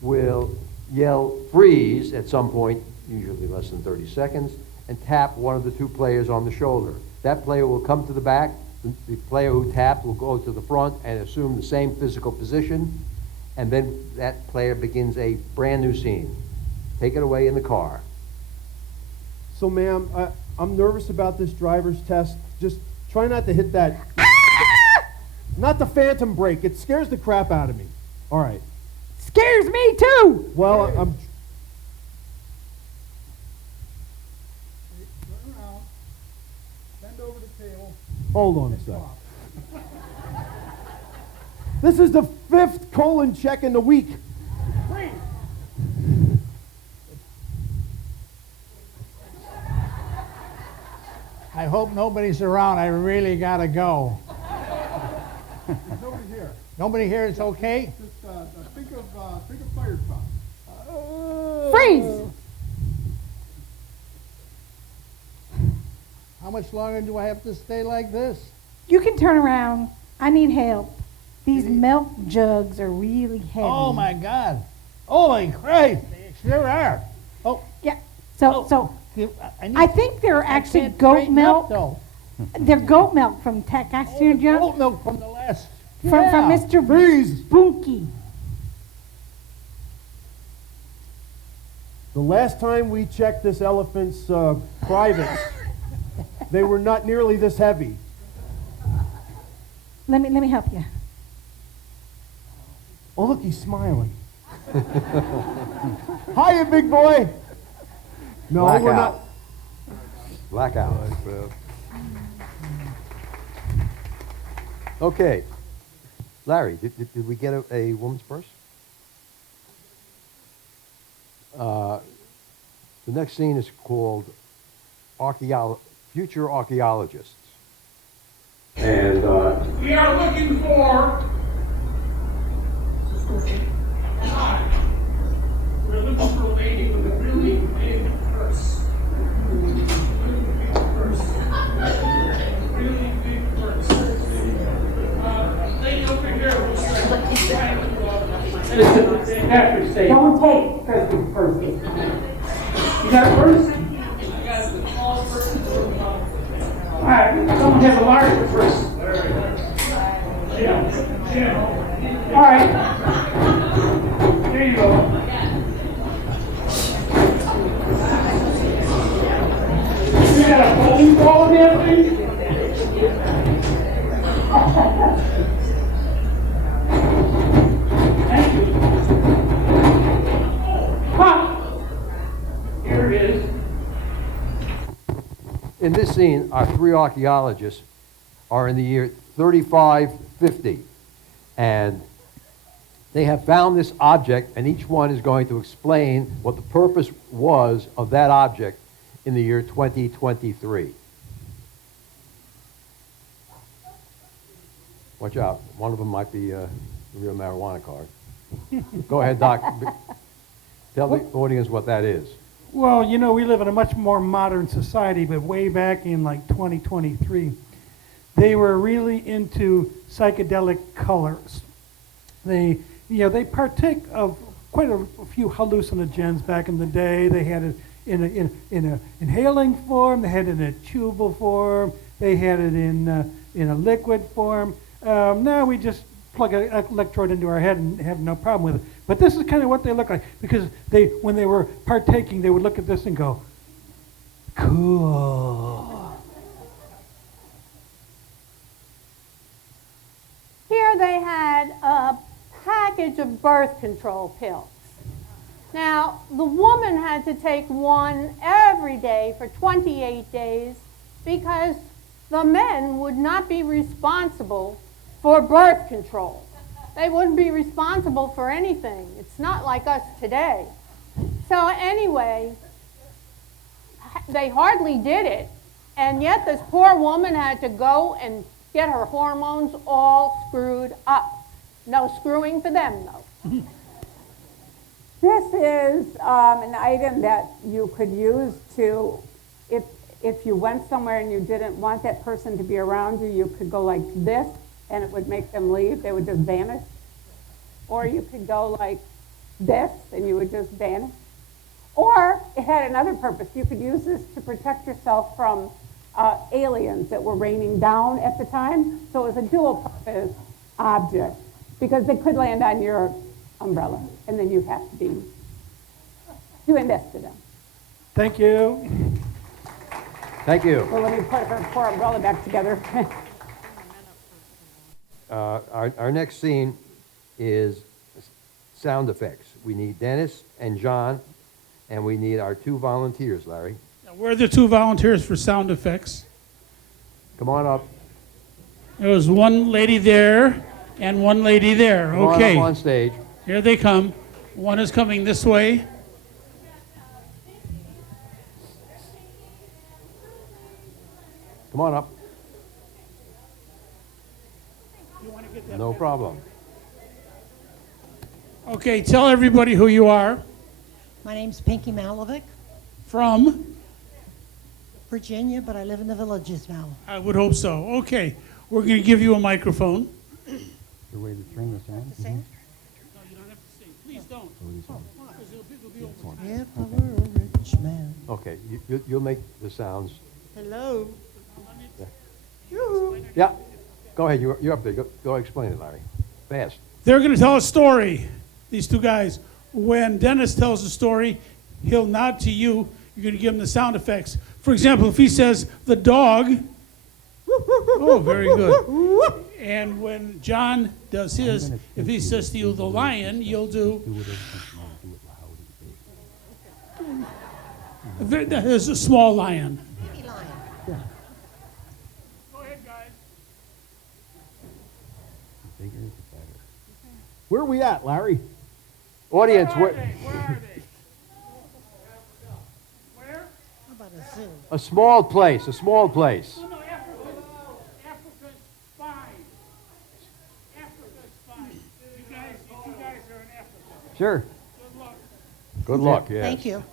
will yell freeze at some point, usually less than 30 seconds, and tap one of the 2 players on the shoulder. That player will come to the back. The player who tapped will go to the front and assume the same physical position, and then that player begins a brand new scene. Take it away in the car. So, ma'am, I'm nervous about this driver's test. Just try not to hit that. Not the phantom brake. It scares the crap out of me. All right. Scares me too. Well, I'm. Turn around. Bend over the table. Hold on a sec. This is the 5th colon check in the week. Freeze. I hope nobody's around. I really gotta go. Nobody here. Nobody here is okay? Just think of fire truck. Freeze. How much longer do I have to stay like this? You can turn around. I need help. These milk jugs are really heavy. Oh my God. Oh my Christ. They sure are. Oh. Yeah. So I think they're actually can't goat straighten up, milk. though. They're goat milk from Texas, John. Goat milk from the last. From Yeah. Mr. Freeze. Spunky. The last time we checked this elephant's privates, they were not nearly this heavy. Let me help you. Oh, look, he's smiling. Hiya, big boy. No, we're not. Blackout. Okay. Larry, did we get a woman's purse? The next scene is called Future Archaeologists. And We are looking for. Hi. We're looking for a lady with a really big purse. Really big purse. Really big purse. Lady over here was trying to Patrick's Day. Don't take Christmas purses. You got a purse? I got the small purse. All right, someone has a larger purse. Yeah. All right. There you go. You got a bowling ball in there, please? Thank you. Ha! Here it is. in this scene, our 3 archaeologists are in the year 3550. And they have found this object, and each one is going to explain what the purpose was of that object in the year 2023. Watch out. One of them might be real marijuana card. Go ahead, Doc. Tell the audience what that is. Well, you know, we live in a much more modern society, but way back in like 2023, they were really into psychedelic colors. They partake of quite a few hallucinogens back in the day. They had it in a inhaling form. They had it in a chewable form. They had it in a liquid form. Now we just plug an electrode into our head and have no problem with it. But this is kind of what they look like, because when they were partaking, they would look at this and go, cool. Here they had a package of birth control pills. Now, the woman had to take one every day for 28 days because the men would not be responsible for birth control. They wouldn't be responsible for anything. It's not like us today. So anyway, they hardly did it, and yet this poor woman had to go and get her hormones all screwed up. No screwing for them, though. This is an item that you could use to, if you went somewhere and you didn't want that person to be around you, you could go like this, and it would make them leave. They would just vanish. Or you could go like this, and you would just vanish. Or it had another purpose. You could use this to protect yourself from aliens that were raining down at the time. So it was a dual-purpose object, because they could land on your umbrella, and then you'd have to be doing this to them. Thank you. Thank you. Well, let me put her poor umbrella back together. Our next scene is sound effects. We need Dennis and John, and we need our 2 volunteers, Larry. We're the 2 volunteers for sound effects. Come on up. There was one lady there and one lady there. Come Okay. on up on stage. Here they come. One is coming this way. Come on up. No problem. Okay, tell everybody who you are. My name's Pinky Malovic. From? Virginia, but I live in the Villages now. I would hope so. Okay, we're going to give you a microphone. The way to turn this on? Sing? No, you don't have to sing. Please don't. Because it'll be over. If I were a rich man. Okay, you'll make the sounds. Hello. Yeah, go ahead. You're up there. Go explain it, Larry. Fast. They're going to tell a story, these 2 guys. When Dennis tells a story, he'll nod to you. You're going to give him the sound effects. For example, if he says, the dog, oh, very good. And when John does his, if he says to you, the lion, you'll do. There's a small lion. Baby lion. Go ahead, guys. Where are we at, Larry? Audience, Where are they? Where? How about a zoo? a small place, a small place. No, Africa's fine. Africa's fine. You two guys are in Africa. Sure. Good luck. Good luck, yes. Thank you.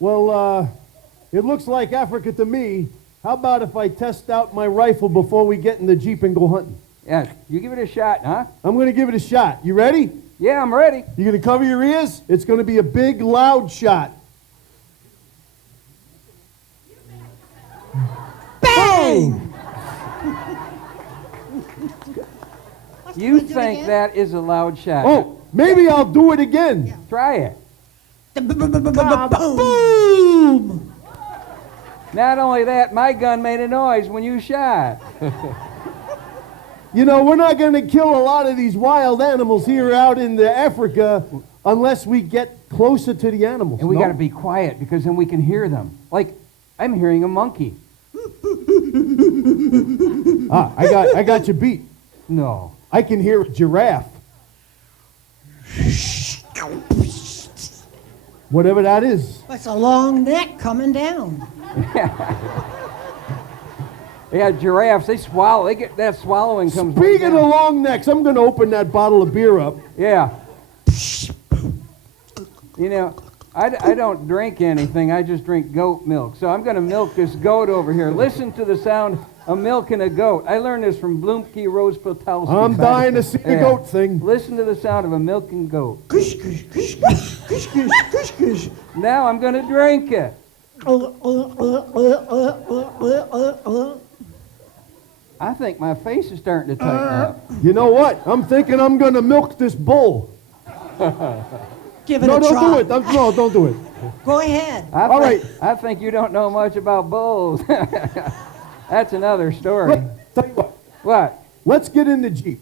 Well, it looks like Africa to me. How about if I test out my rifle before we get in the Jeep and go hunting? Yeah, you give it a shot, huh? I'm going to give it a shot. You ready? Yeah, I'm ready. You going to cover your ears? It's going to be a big, loud shot. Bang! You think that is a loud shot? Oh, maybe I'll do it again. Try it. Boom! Not only that, my gun made a noise when you shot. You know, we're not going to kill a lot of these wild animals here out in Africa unless we get closer to the animals. And we got to be quiet because then we can hear them. Like, I'm hearing a monkey. I got you beat. No. I can hear a giraffe. Whatever that is. That's a long neck coming down. Yeah, giraffes, they swallow. They get that swallowing comes. Speaking of long necks, I'm going to open that bottle of beer up. Yeah. You know, I don't drink anything. I just drink goat milk. So I'm going to milk this goat over here. Listen to the sound of milking a goat. I learned this from Blumke Rose Potowski. I'm dying to see the goat thing. Listen to the sound of a milking goat. Kush, kush, kush, kush, kush, kush, kush, kush. Now I'm going to drink it. I think my face is starting to tighten up. You know what? I'm thinking I'm going to milk this bull. Give it no, a don't try. do it. No, don't do it. Go ahead. All right. I think you don't know much about bulls. That's another story. Look, tell you what. What? Let's get in the Jeep.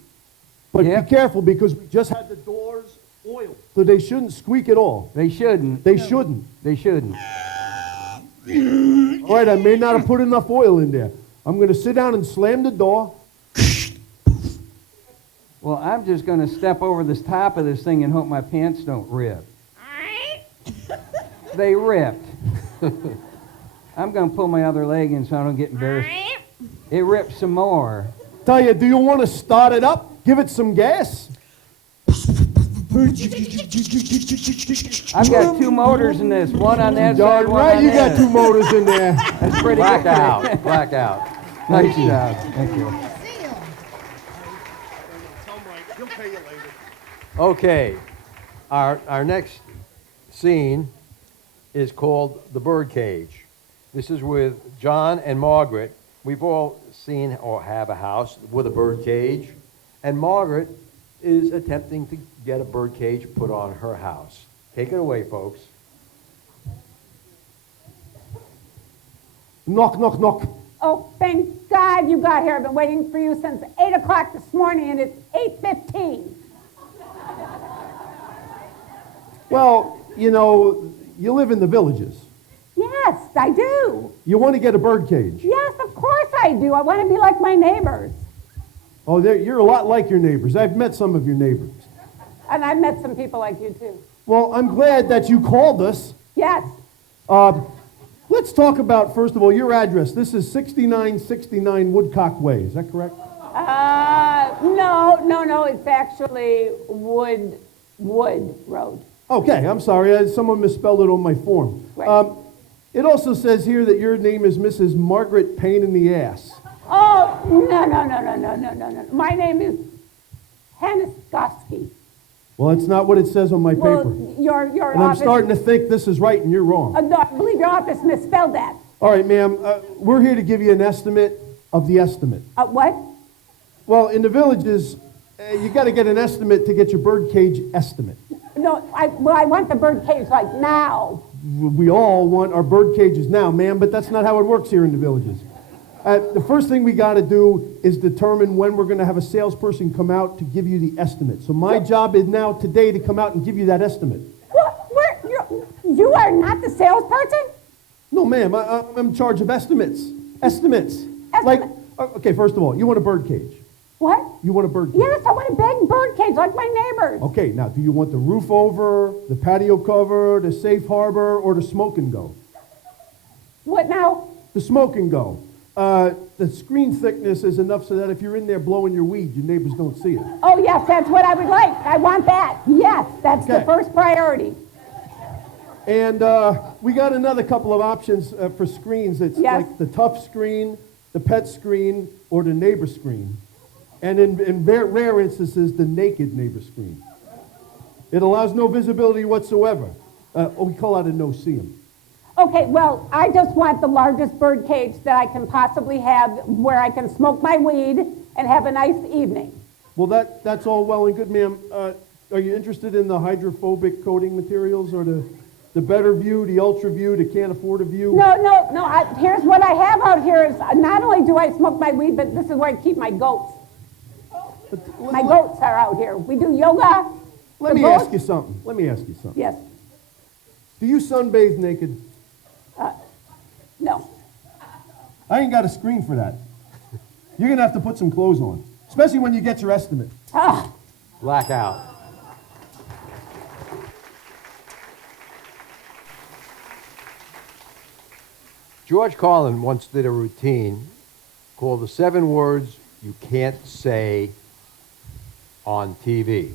But be careful because we just had the doors oiled. So they shouldn't squeak at all. They shouldn't. They shouldn't. They shouldn't. All right, I may not have put enough oil in there. I'm going to sit down and slam the door. Well, I'm just going to step over the top of this thing and hope my pants don't rip. They ripped. I'm going to pull my other leg in so I don't get embarrassed. It ripped some more. Tell you, do you want to start it up? Give it some gas? I've got two motors in this. One on that side, one right, on you that. got two motors in there. That's pretty good. Blackout. Nice job. Thank you. Okay, our next scene is called The Birdcage. This is with John and Margaret. We've all seen or have a house with a birdcage, and Margaret is attempting to get a birdcage put on her house. Take it away, folks. Knock, knock, knock. Oh, thank God you got here. I've been waiting for you since 8 o'clock this morning, and it's 8:15. Well, you know, you live in the villages. Yes, I do. You want to get a birdcage. Yes, of course I do. I want to be like my neighbors. Oh, you're a lot like your neighbors. I've met some of your neighbors. And I've met some people like you, too. Well, I'm glad that you called us. Yes. Let's talk about, first of all, your address. This is 6969 Woodcock Way. Is that correct? No. It's actually Wood Road. Okay, I'm sorry. Someone misspelled it on my form. Right. It also says here that your name is Mrs. Margaret Pain in the Ass. Oh, no. My name is Haniskoski. Well, that's not what it says on my paper. Your And I'm office... starting to think this is right and you're wrong. No, I believe your office misspelled that. All right, ma'am. We're here to give you an estimate of the estimate. What? Well, in the villages, you got to get an estimate to get your birdcage estimate. No, I want the bird cage like now. We all want our bird cages now, ma'am, but that's not how it works here in the villages. The first thing we got to do is determine when we're going to have a salesperson come out to give you the estimate. So my job is now today to come out and give you that estimate. What? You are not the salesperson? No, ma'am. I'm in charge of estimates. Estimates. Like, okay, first of all, you want a bird cage. What? You want a bird cage? Yes, I want a big bird cage like my neighbors. Okay, now, do you want the roof over, the patio cover, the safe harbor, or the smoke and go? What now? The smoke and go. The screen thickness is enough so that if you're in there blowing your weed, your neighbors don't see it. Oh, yes, that's what I would like. I want that. Yes, that's the Okay. first priority. And we got another couple of options for screens. It's like the tough screen, the pet screen, or the neighbor screen. And in rare instances, the naked neighbor screen. It allows no visibility whatsoever. We call that a no-see-em. Okay, well, I just want the largest bird cage that I can possibly have where I can smoke my weed and have a nice evening. Well, that's all well and good, ma'am. Are you interested in the hydrophobic coating materials or the better view, the ultra view, the can't afford a view? No. Here's what I have out here is not only do I smoke my weed, but this is where I keep my goats. My goats are out here. We do yoga. Let me ask you something. Yes. Do you sunbathe naked? No. I ain't got a screen for that. You're going to have to put some clothes on, especially when you get your estimate. Blackout. George Carlin once did a routine called The 7 Words You Can't Say on TV.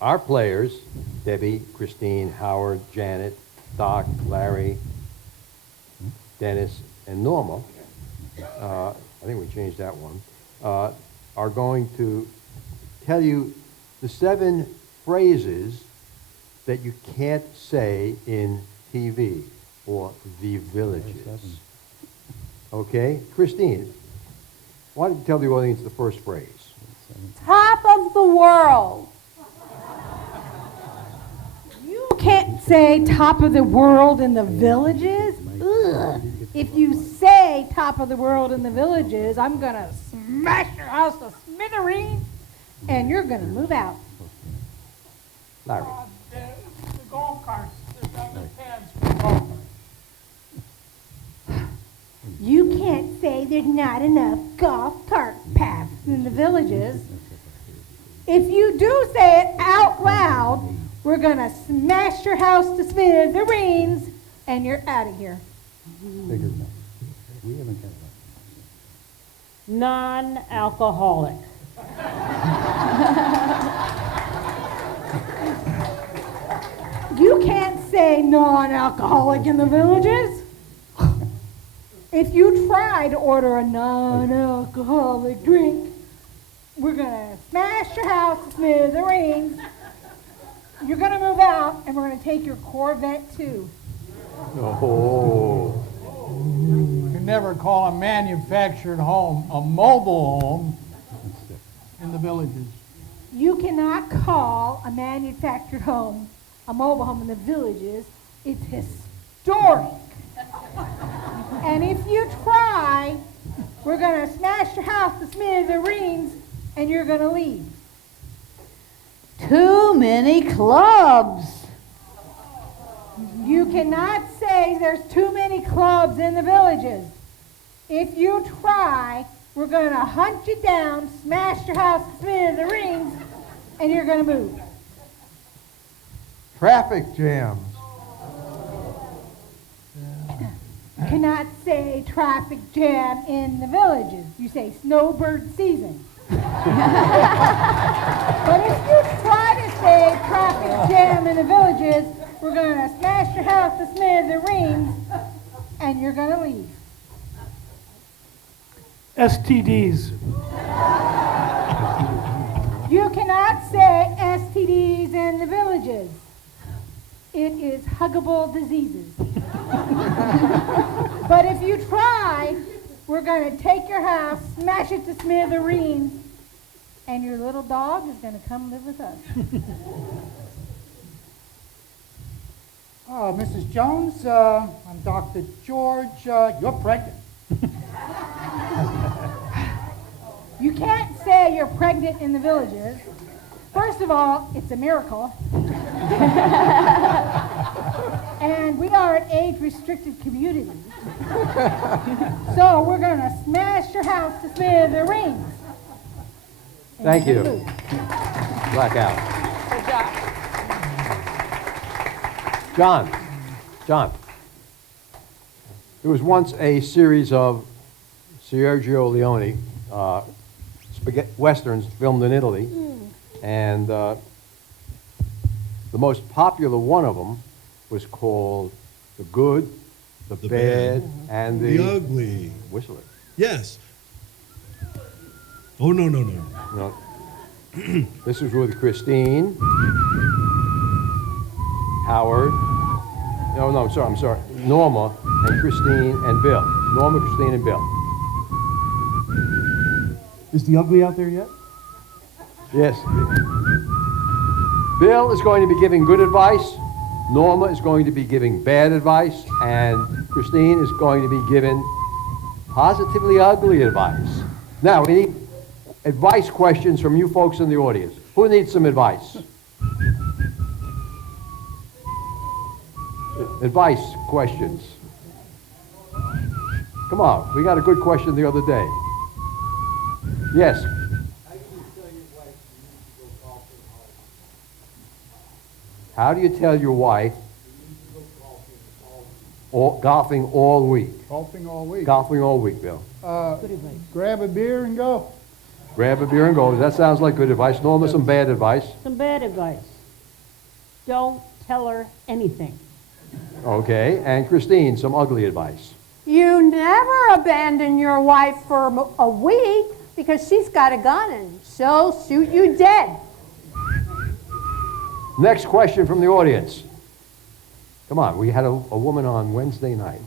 Our players, Debbie, Christine, Howard, Janet, Doc, Larry, Dennis, and Norma, I think we changed that one, are going to tell you the 7 phrases that you can't say in TV or the villages. Okay? Christine, why don't you tell the audience the first phrase? Top of the world. You can't say top of the world in the villages. Ugh. If you say top of the world in the villages, I'm going to smash your house to smithereens, and you're going to move out. Larry. The golf carts, there's other pads for golf carts. You can't say there's not enough golf cart paths in the villages. If you do say it out loud, we're going to smash your house to smithereens, and you're out of here. We haven't got Non-alcoholic. You can't say non-alcoholic in the villages. If you try to order a non-alcoholic drink, we're going to smash your house to smithereens. You're going to move out, and we're going to take your Corvette, too. Oh. You can never call a manufactured home a mobile home in the villages. You cannot call a manufactured home a mobile home in the villages. It's historic. And if you try, we're going to smash your house to smithereens, and you're going to leave. Too many clubs. You cannot say there's too many clubs in the villages. If you try, we're going to hunt you down, smash your house to smithereens, and you're going to move. Traffic jams. You cannot say traffic jam in the villages. You say snowbird season. But if you try to say traffic jam in the villages, we're going to smash your house to smithereens, and you're going to leave. STDs. You cannot say STDs in the villages. It is huggable diseases. But if you try, we're going to take your house, smash it to smithereens, and your little dog is going to come live with us. Mrs. Jones, I'm Dr. George. You're pregnant. You can't say you're pregnant in the villages. First of all, it's a miracle. And we are an age-restricted community. So we're going to smash your house to smithereens. Thank you. Blackout. Good job. John. There was once a series of Sergio Leone spaghetti westerns filmed in Italy, and the most popular one of them was called The Good, the Bad, and the Ugly. Whistler. Yes. Oh, no. No. This was with Christine, Howard, I'm sorry, Norma, and Christine, and Bill. Norma, Christine, and Bill. Is the ugly out there yet? Yes. Bill is going to be giving good advice, Norma is going to be giving bad advice, and Christine is going to be giving positively ugly advice. Now, we need advice questions from you folks in the audience. Who needs some advice? Advice questions. Come on, we got a good question the other day. Yes. How do you tell your wife Golfing all week. Golfing all week. Golfing all week, Bill. Grab a beer and go. Grab a beer and go. That sounds like good advice. Norma, some bad advice. Some bad advice. Don't tell her anything. Okay. And Christine, some ugly advice. You never abandon your wife for a week because she's got a gun and she'll shoot you dead. Next question from the audience. Come on, we had a woman on Wednesday night.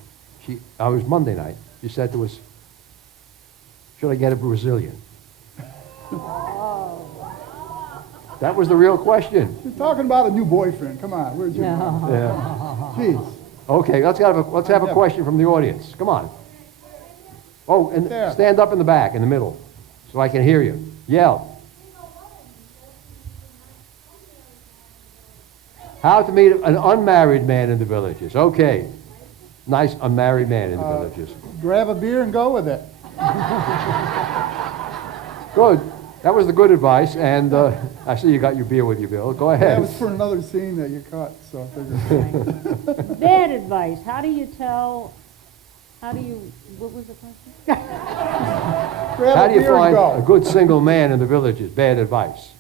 It was Monday night. She said to us, should I get a Brazilian? That was the real question. You're talking about a new boyfriend. Come on, where'd you go? Yeah. Jeez. Okay, let's have a question from the audience. Come on. Oh, and stand up in the back, in the middle, so I can hear you. Yell. How to meet an unmarried man in the villages. Okay. Nice unmarried man in the villages. Grab a beer and go with it. Good. That was the good advice, and I see you got your beer with you, Bill. Go ahead. That was for another scene that you cut, so I figured. Bad advice. What was the question? How do you find a good single man in the villages? Bad advice.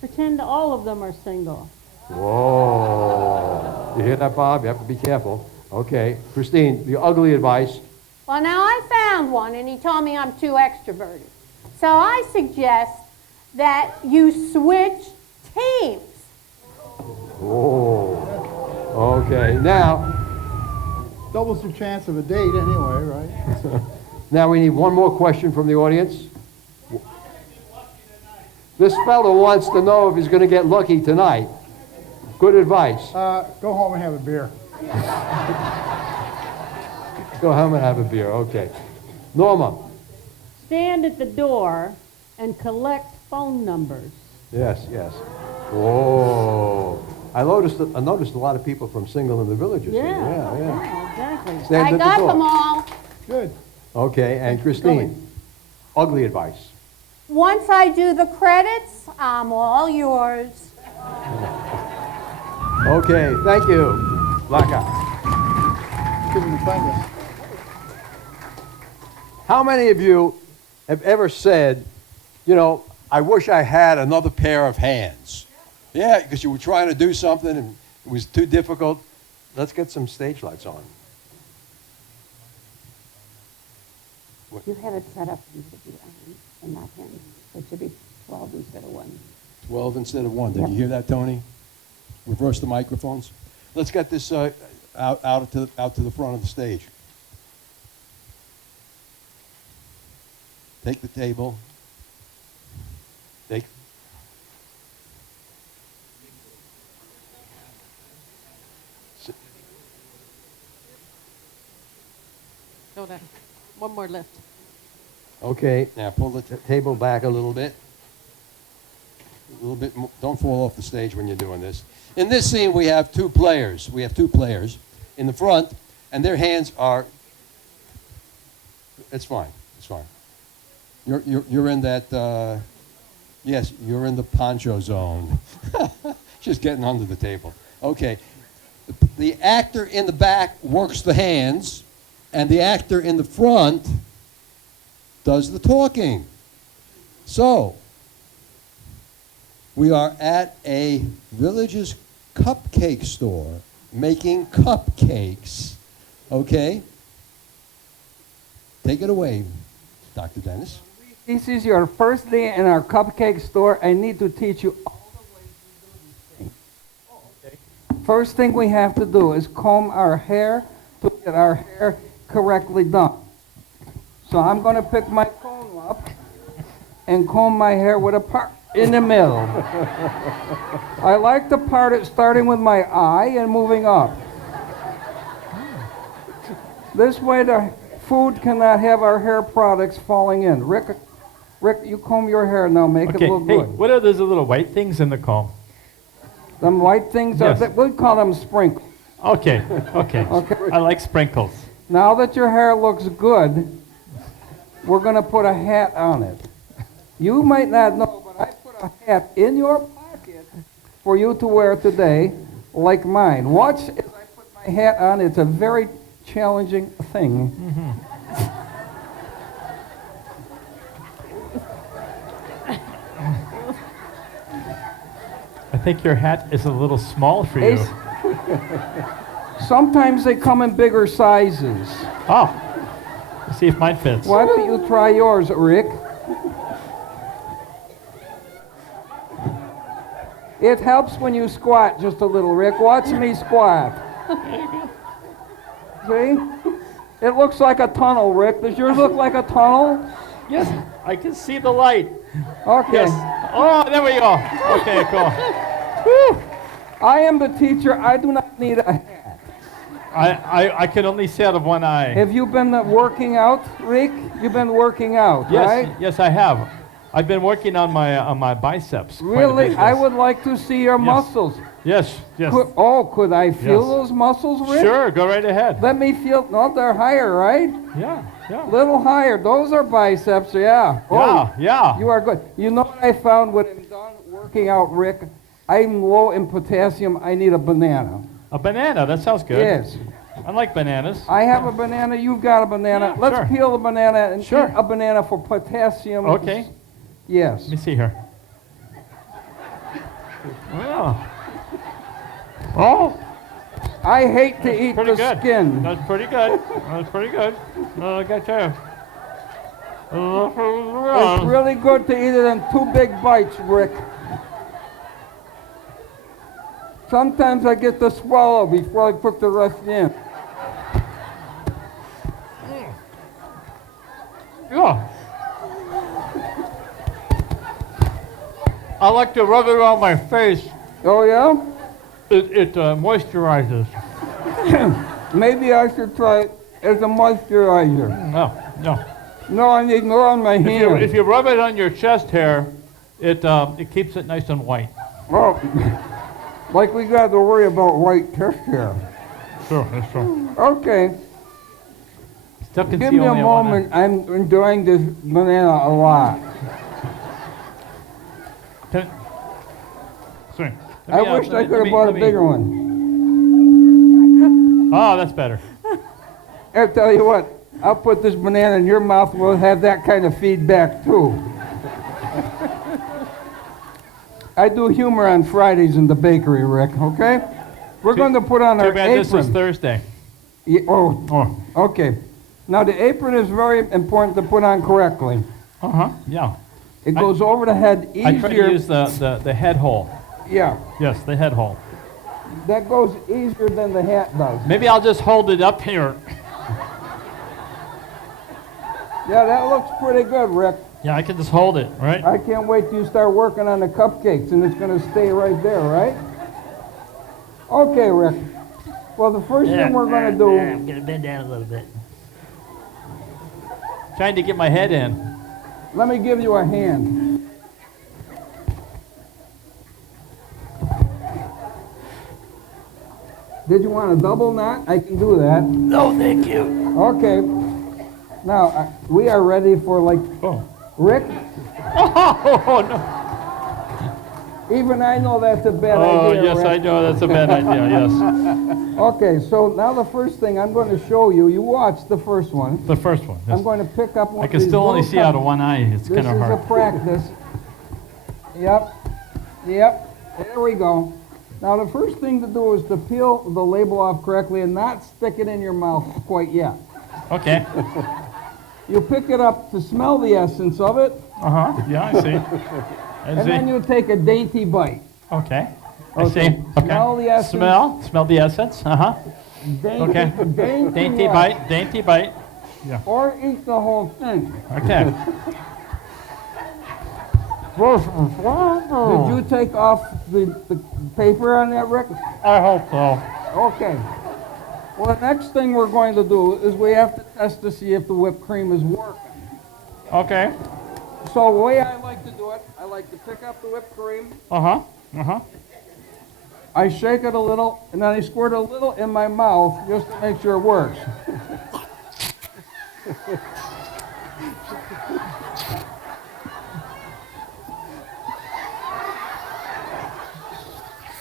Pretend all of them are single. Whoa. You hear that, Bob? You have to be careful. Okay. Christine, the ugly advice. Well, now I found one, and he told me I'm too extroverted. So I suggest that you switch teams. Oh. Okay. Now. Doubles your chance of a date anyway, right? Now we need one more question from the audience. This fellow wants to know if he's going to get lucky tonight. Good advice. Go home and have a beer. Go home and have a beer. Okay. Norma. Stand at the door and collect phone numbers. Yes, yes. Whoa. I noticed a lot of people from Single in the Villages. Yeah, exactly. Stand I got them all. Good. Okay, and Christine. Ugly advice. Once I do the credits, I'm all yours. Okay, thank you. Blackout. Give him the finger. How many of you have ever said, you know, I wish I had another pair of hands? Yeah, because you were trying to do something and it was too difficult. Let's get some stage lights on. You have it set up and not him. It should be 12 instead of 1. 12 instead of 1. Did you hear that, Tony? Reverse the microphones. Let's get this out to the front of the stage. Take the table. Take. Go down. One more lift. Okay, now pull the table back a little bit. A little bit more. Don't fall off the stage when you're doing this. In this scene, we have two players. We have two players in the front, and their hands are. It's fine. It's fine. You're in that. Yes, you're in the poncho zone. Just getting under the table. Okay. The actor in the back works the hands, and the actor in the front does the talking. So, we are at a village's cupcake store making cupcakes. Okay? Take it away, Dr. Dennis. This is your first day in our cupcake store. I need to teach you all the ways we do this thing. Oh, okay. First thing we have to do is comb our hair to get our hair correctly done. So I'm going to pick my comb up and comb my hair with a part in the middle. I like to part it starting with my eye and moving up. This way the food cannot have our hair products falling in. Rick, you comb your hair now. Make it look good. What are those little white things in the comb? Them white things, Yes. we call them sprinkles. Okay. I like sprinkles. Now that your hair looks good, we're going to put a hat on it. You might not know, but I put a hat in your pocket for you to wear today, like mine. Watch as I put my hat on. It's a very challenging thing. I think your hat is a little small for you. Sometimes they come in bigger sizes. Oh, let's see if mine fits. Why don't you try yours, Rick? It helps when you squat just a little, Rick. Watch me squat. See? It looks like a tunnel, Rick. Does yours look like a tunnel? Yes, I can see the light. Okay. Yes. Oh, there we go. Okay, cool. Whew. I am the teacher. I do not need a hat. I can only see out of one eye. Have you been working out, Rick? You've been working out, right? Yes, I have. I've been working on my biceps. Really? I would like to see your muscles. Yes. Could I feel those muscles, Rick? Sure, go right ahead. Let me feel. No, they're higher, right? Yeah. Little higher. Those are biceps, yeah. Yeah. You are good. You know what I found when I'm done working out, Rick? I'm low in potassium. I need a banana. A banana? That sounds good. Yes. I like bananas. I have a banana. You've got a banana. Yeah, Let's sure. peel the banana and Sure. eat a banana for potassium. Okay. Yes. Let me see here. Wow. Oh. I hate to eat Pretty the good. skin. That's pretty good. That's pretty good. I got you. It's really good to eat it in 2 big bites, Rick. Sometimes I get to swallow before I put the rest in. Yeah. I like to rub it around my face. Oh, yeah? It moisturizes. Maybe I should try it as a moisturizer. No. No, I need more on my hand. If you rub it on your chest hair, it keeps it nice and white. Well, like we got to worry about white chest hair. Sure, that's true. Okay. Still can Give see me a only one eye. moment. I'm enjoying this banana a lot. Sorry. I wish I could have bought a bigger one. Oh, that's better. I'll tell you what. I'll put this banana in your mouth. We'll have that kind of feedback too. I do humor on Fridays in the bakery, Rick, okay? We're going to put on our Too bad apron. this is Thursday. Yeah, okay. Now the apron is very important to put on correctly. Yeah. It goes over the head easier. I try to use the head hole. Yeah. Yes, the head hole. That goes easier than the hat does. Maybe I'll just hold it up here. Yeah, that looks pretty good, Rick. Yeah, I can just hold it, right? I can't wait till you start working on the cupcakes and it's going to stay right there, right? Okay, Rick. Well, the first thing we're going to do... I'm going to bend down a little bit. Trying to get my head in. Let me give you a hand. Did you want a double knot? I can do that. No, thank you. Okay. Now, we are ready for Rick? Oh, no. Even I know that's a bad idea. Oh, yes, Rick. I know that's a bad idea, yes. Okay, so now the first thing I'm going to show you, you watch the first one. The first one. Yes. I'm going to pick up one I of can these still only little see out of one eye. It's kind of hard. This is a practice. Yep. There we go. Now the first thing to do is to peel the label off correctly and not stick it in your mouth quite yet. Okay. You pick it up to smell the essence of it. Yeah, I see. And then you take a dainty bite. Okay. I see. Okay. Smell the essence. Smell the essence. Okay. Dainty bite. Yeah. Or eat the whole thing. Okay. Did you take off the paper on that, Rick? I hope so. Okay. Well, the next thing we're going to do is we have to test to see if the whipped cream is working. Okay. So the way I like to do it, I like to pick up the whipped cream. I shake it a little, and then I squirt a little in my mouth just to make sure it works.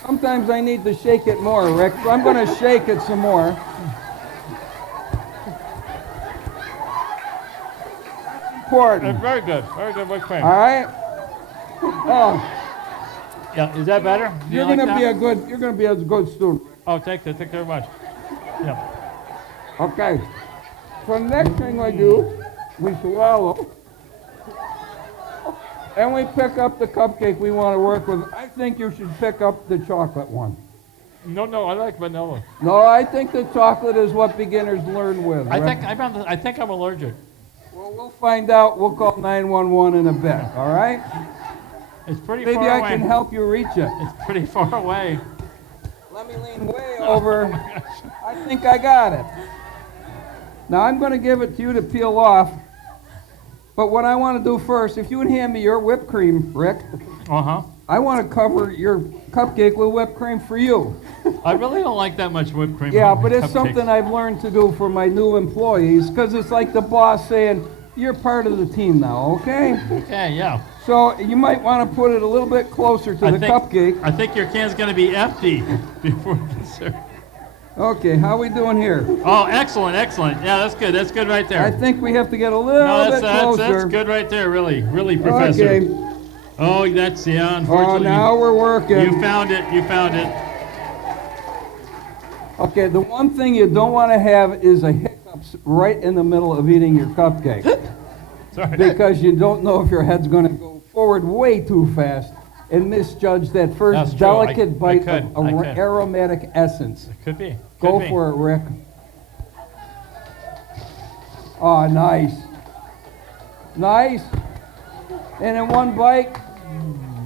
Sometimes I need to shake it more, Rick, so I'm going to shake it some more. Important. Very good whipped cream. All right? Oh, Yeah, is that better? Do you you're like going to that? be a good student. Oh, thank you very much. Yeah. Okay. So next thing I do, we swallow. And we pick up the cupcake we want to work with. I think you should pick up the chocolate one. No, I like vanilla. No, I think the chocolate is what beginners learn with. I Rick. think I'm allergic. Well, we'll find out. We'll call 911 in a bit, all right? It's pretty Maybe far I away. can help you reach it. It's pretty far away. Let me lean way over. I think I got it. Now I'm going to give it to you to peel off. But what I want to do first, if you would hand me your whipped cream, Rick. Uh-huh. I want to cover your cupcake with whipped cream for you. I really don't like that much whipped cream. Yeah, on my but it's cupcakes. something I've learned to do for my new employees, because it's like the boss saying, you're part of the team now, okay? Okay, yeah. So you might want to put it a little bit closer to the cupcake. I think your can's going to be empty before this. Okay, how we doing here? Oh, excellent. Yeah, that's good. That's good right there. I think we have to get a little bit closer. That's good right there, really, Professor. Okay. Oh, unfortunately. Oh, now we're working. You found it. Okay, the one thing you don't want to have is a hiccups right in the middle of eating your cupcake. Sorry. Because you don't know if your head's going to go forward way too fast and misjudge that That's first true. delicate bite I of could. aromatic essence. It could be. Go for it, Rick. Oh, nice. Nice. And in one bite,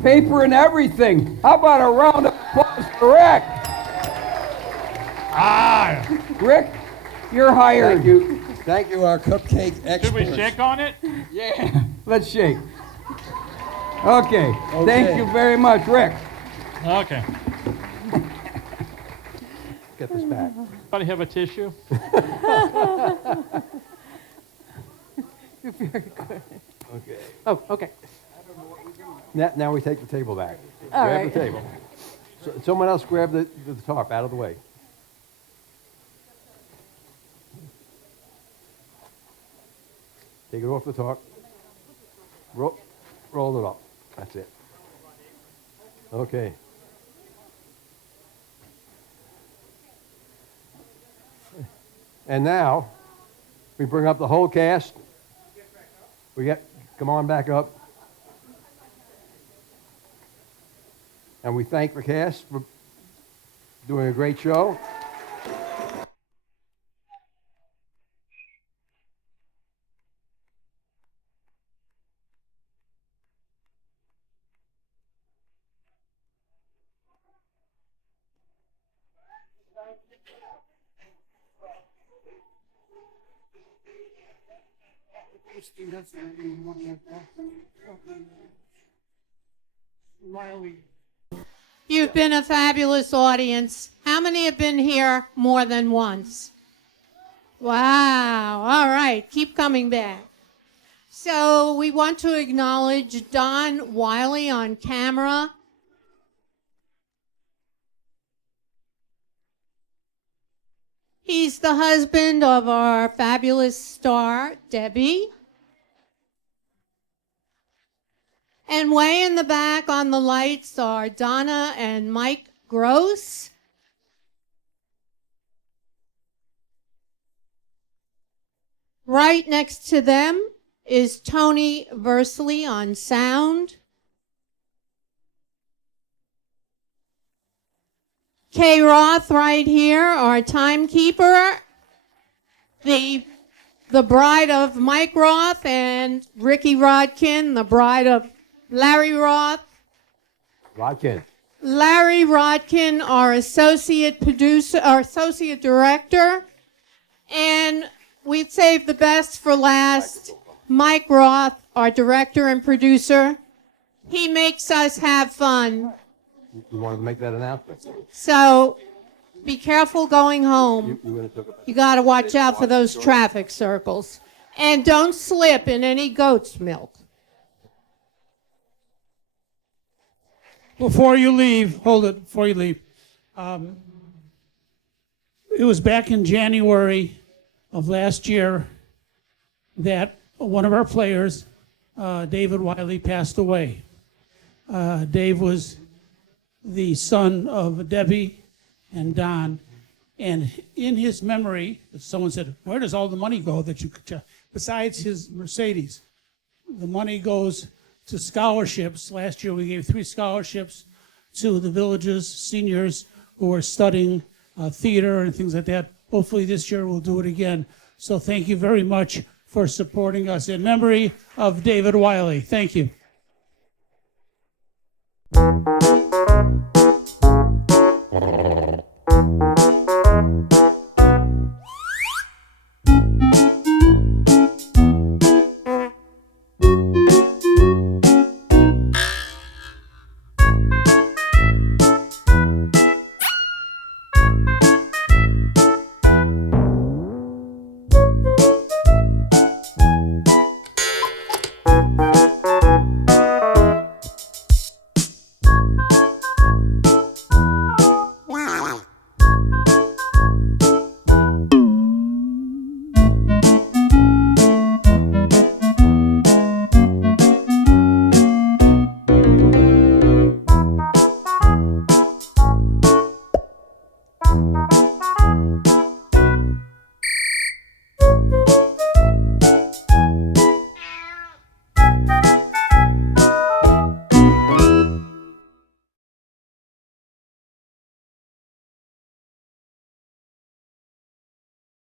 paper and everything. How about a round of applause for Rick? Ah! Rick, you're hired. Thank you, our cupcake experts. Should we shake on it? Yeah. Let's shake. Okay. Thank you very much, Rick. Okay. Get this back. Anybody have a tissue? You're very good. Okay. Oh, okay. Now we take the table back. All grab right. the table. So, someone else grab the tarp out of the way. Take it off the tarp. Roll it up. That's it. Okay. And now, we bring up the whole cast. Come on back up. And we thank the cast for doing a great show. You've been a fabulous audience. How many have been here more than once? Wow. All right. Keep coming back. So we want to acknowledge Don Wiley on camera. He's the husband of our fabulous star, Debbie. And way in the back on the lights are Donna and Mike Gross. Right next to them is Tony Versley on sound. Kay Roth right here, our timekeeper. The bride of Mike Roth and Ricky Rodkin, the bride of Larry Roth. Rodkin. Larry Rodkin, our associate producer, our associate director. And we've saved the best for last. Mike Roth, our director and producer. He makes us have fun. You wanted to make that announcement? So be careful going home. You You got to watch out for those traffic circles. And don't slip in any goat's milk. Before you leave, hold it, before you leave. It was back in January of last year that one of our players, David Wiley, passed away. Dave was the son of Debbie and Don, and in his memory, someone said, where does all the money go that you could, besides his Mercedes? The money goes to scholarships. Last year we gave 3 scholarships to the village's seniors who are studying theater and things like that. Hopefully this year we'll do it again. So thank you very much for supporting us in memory of David Wiley. Thank you.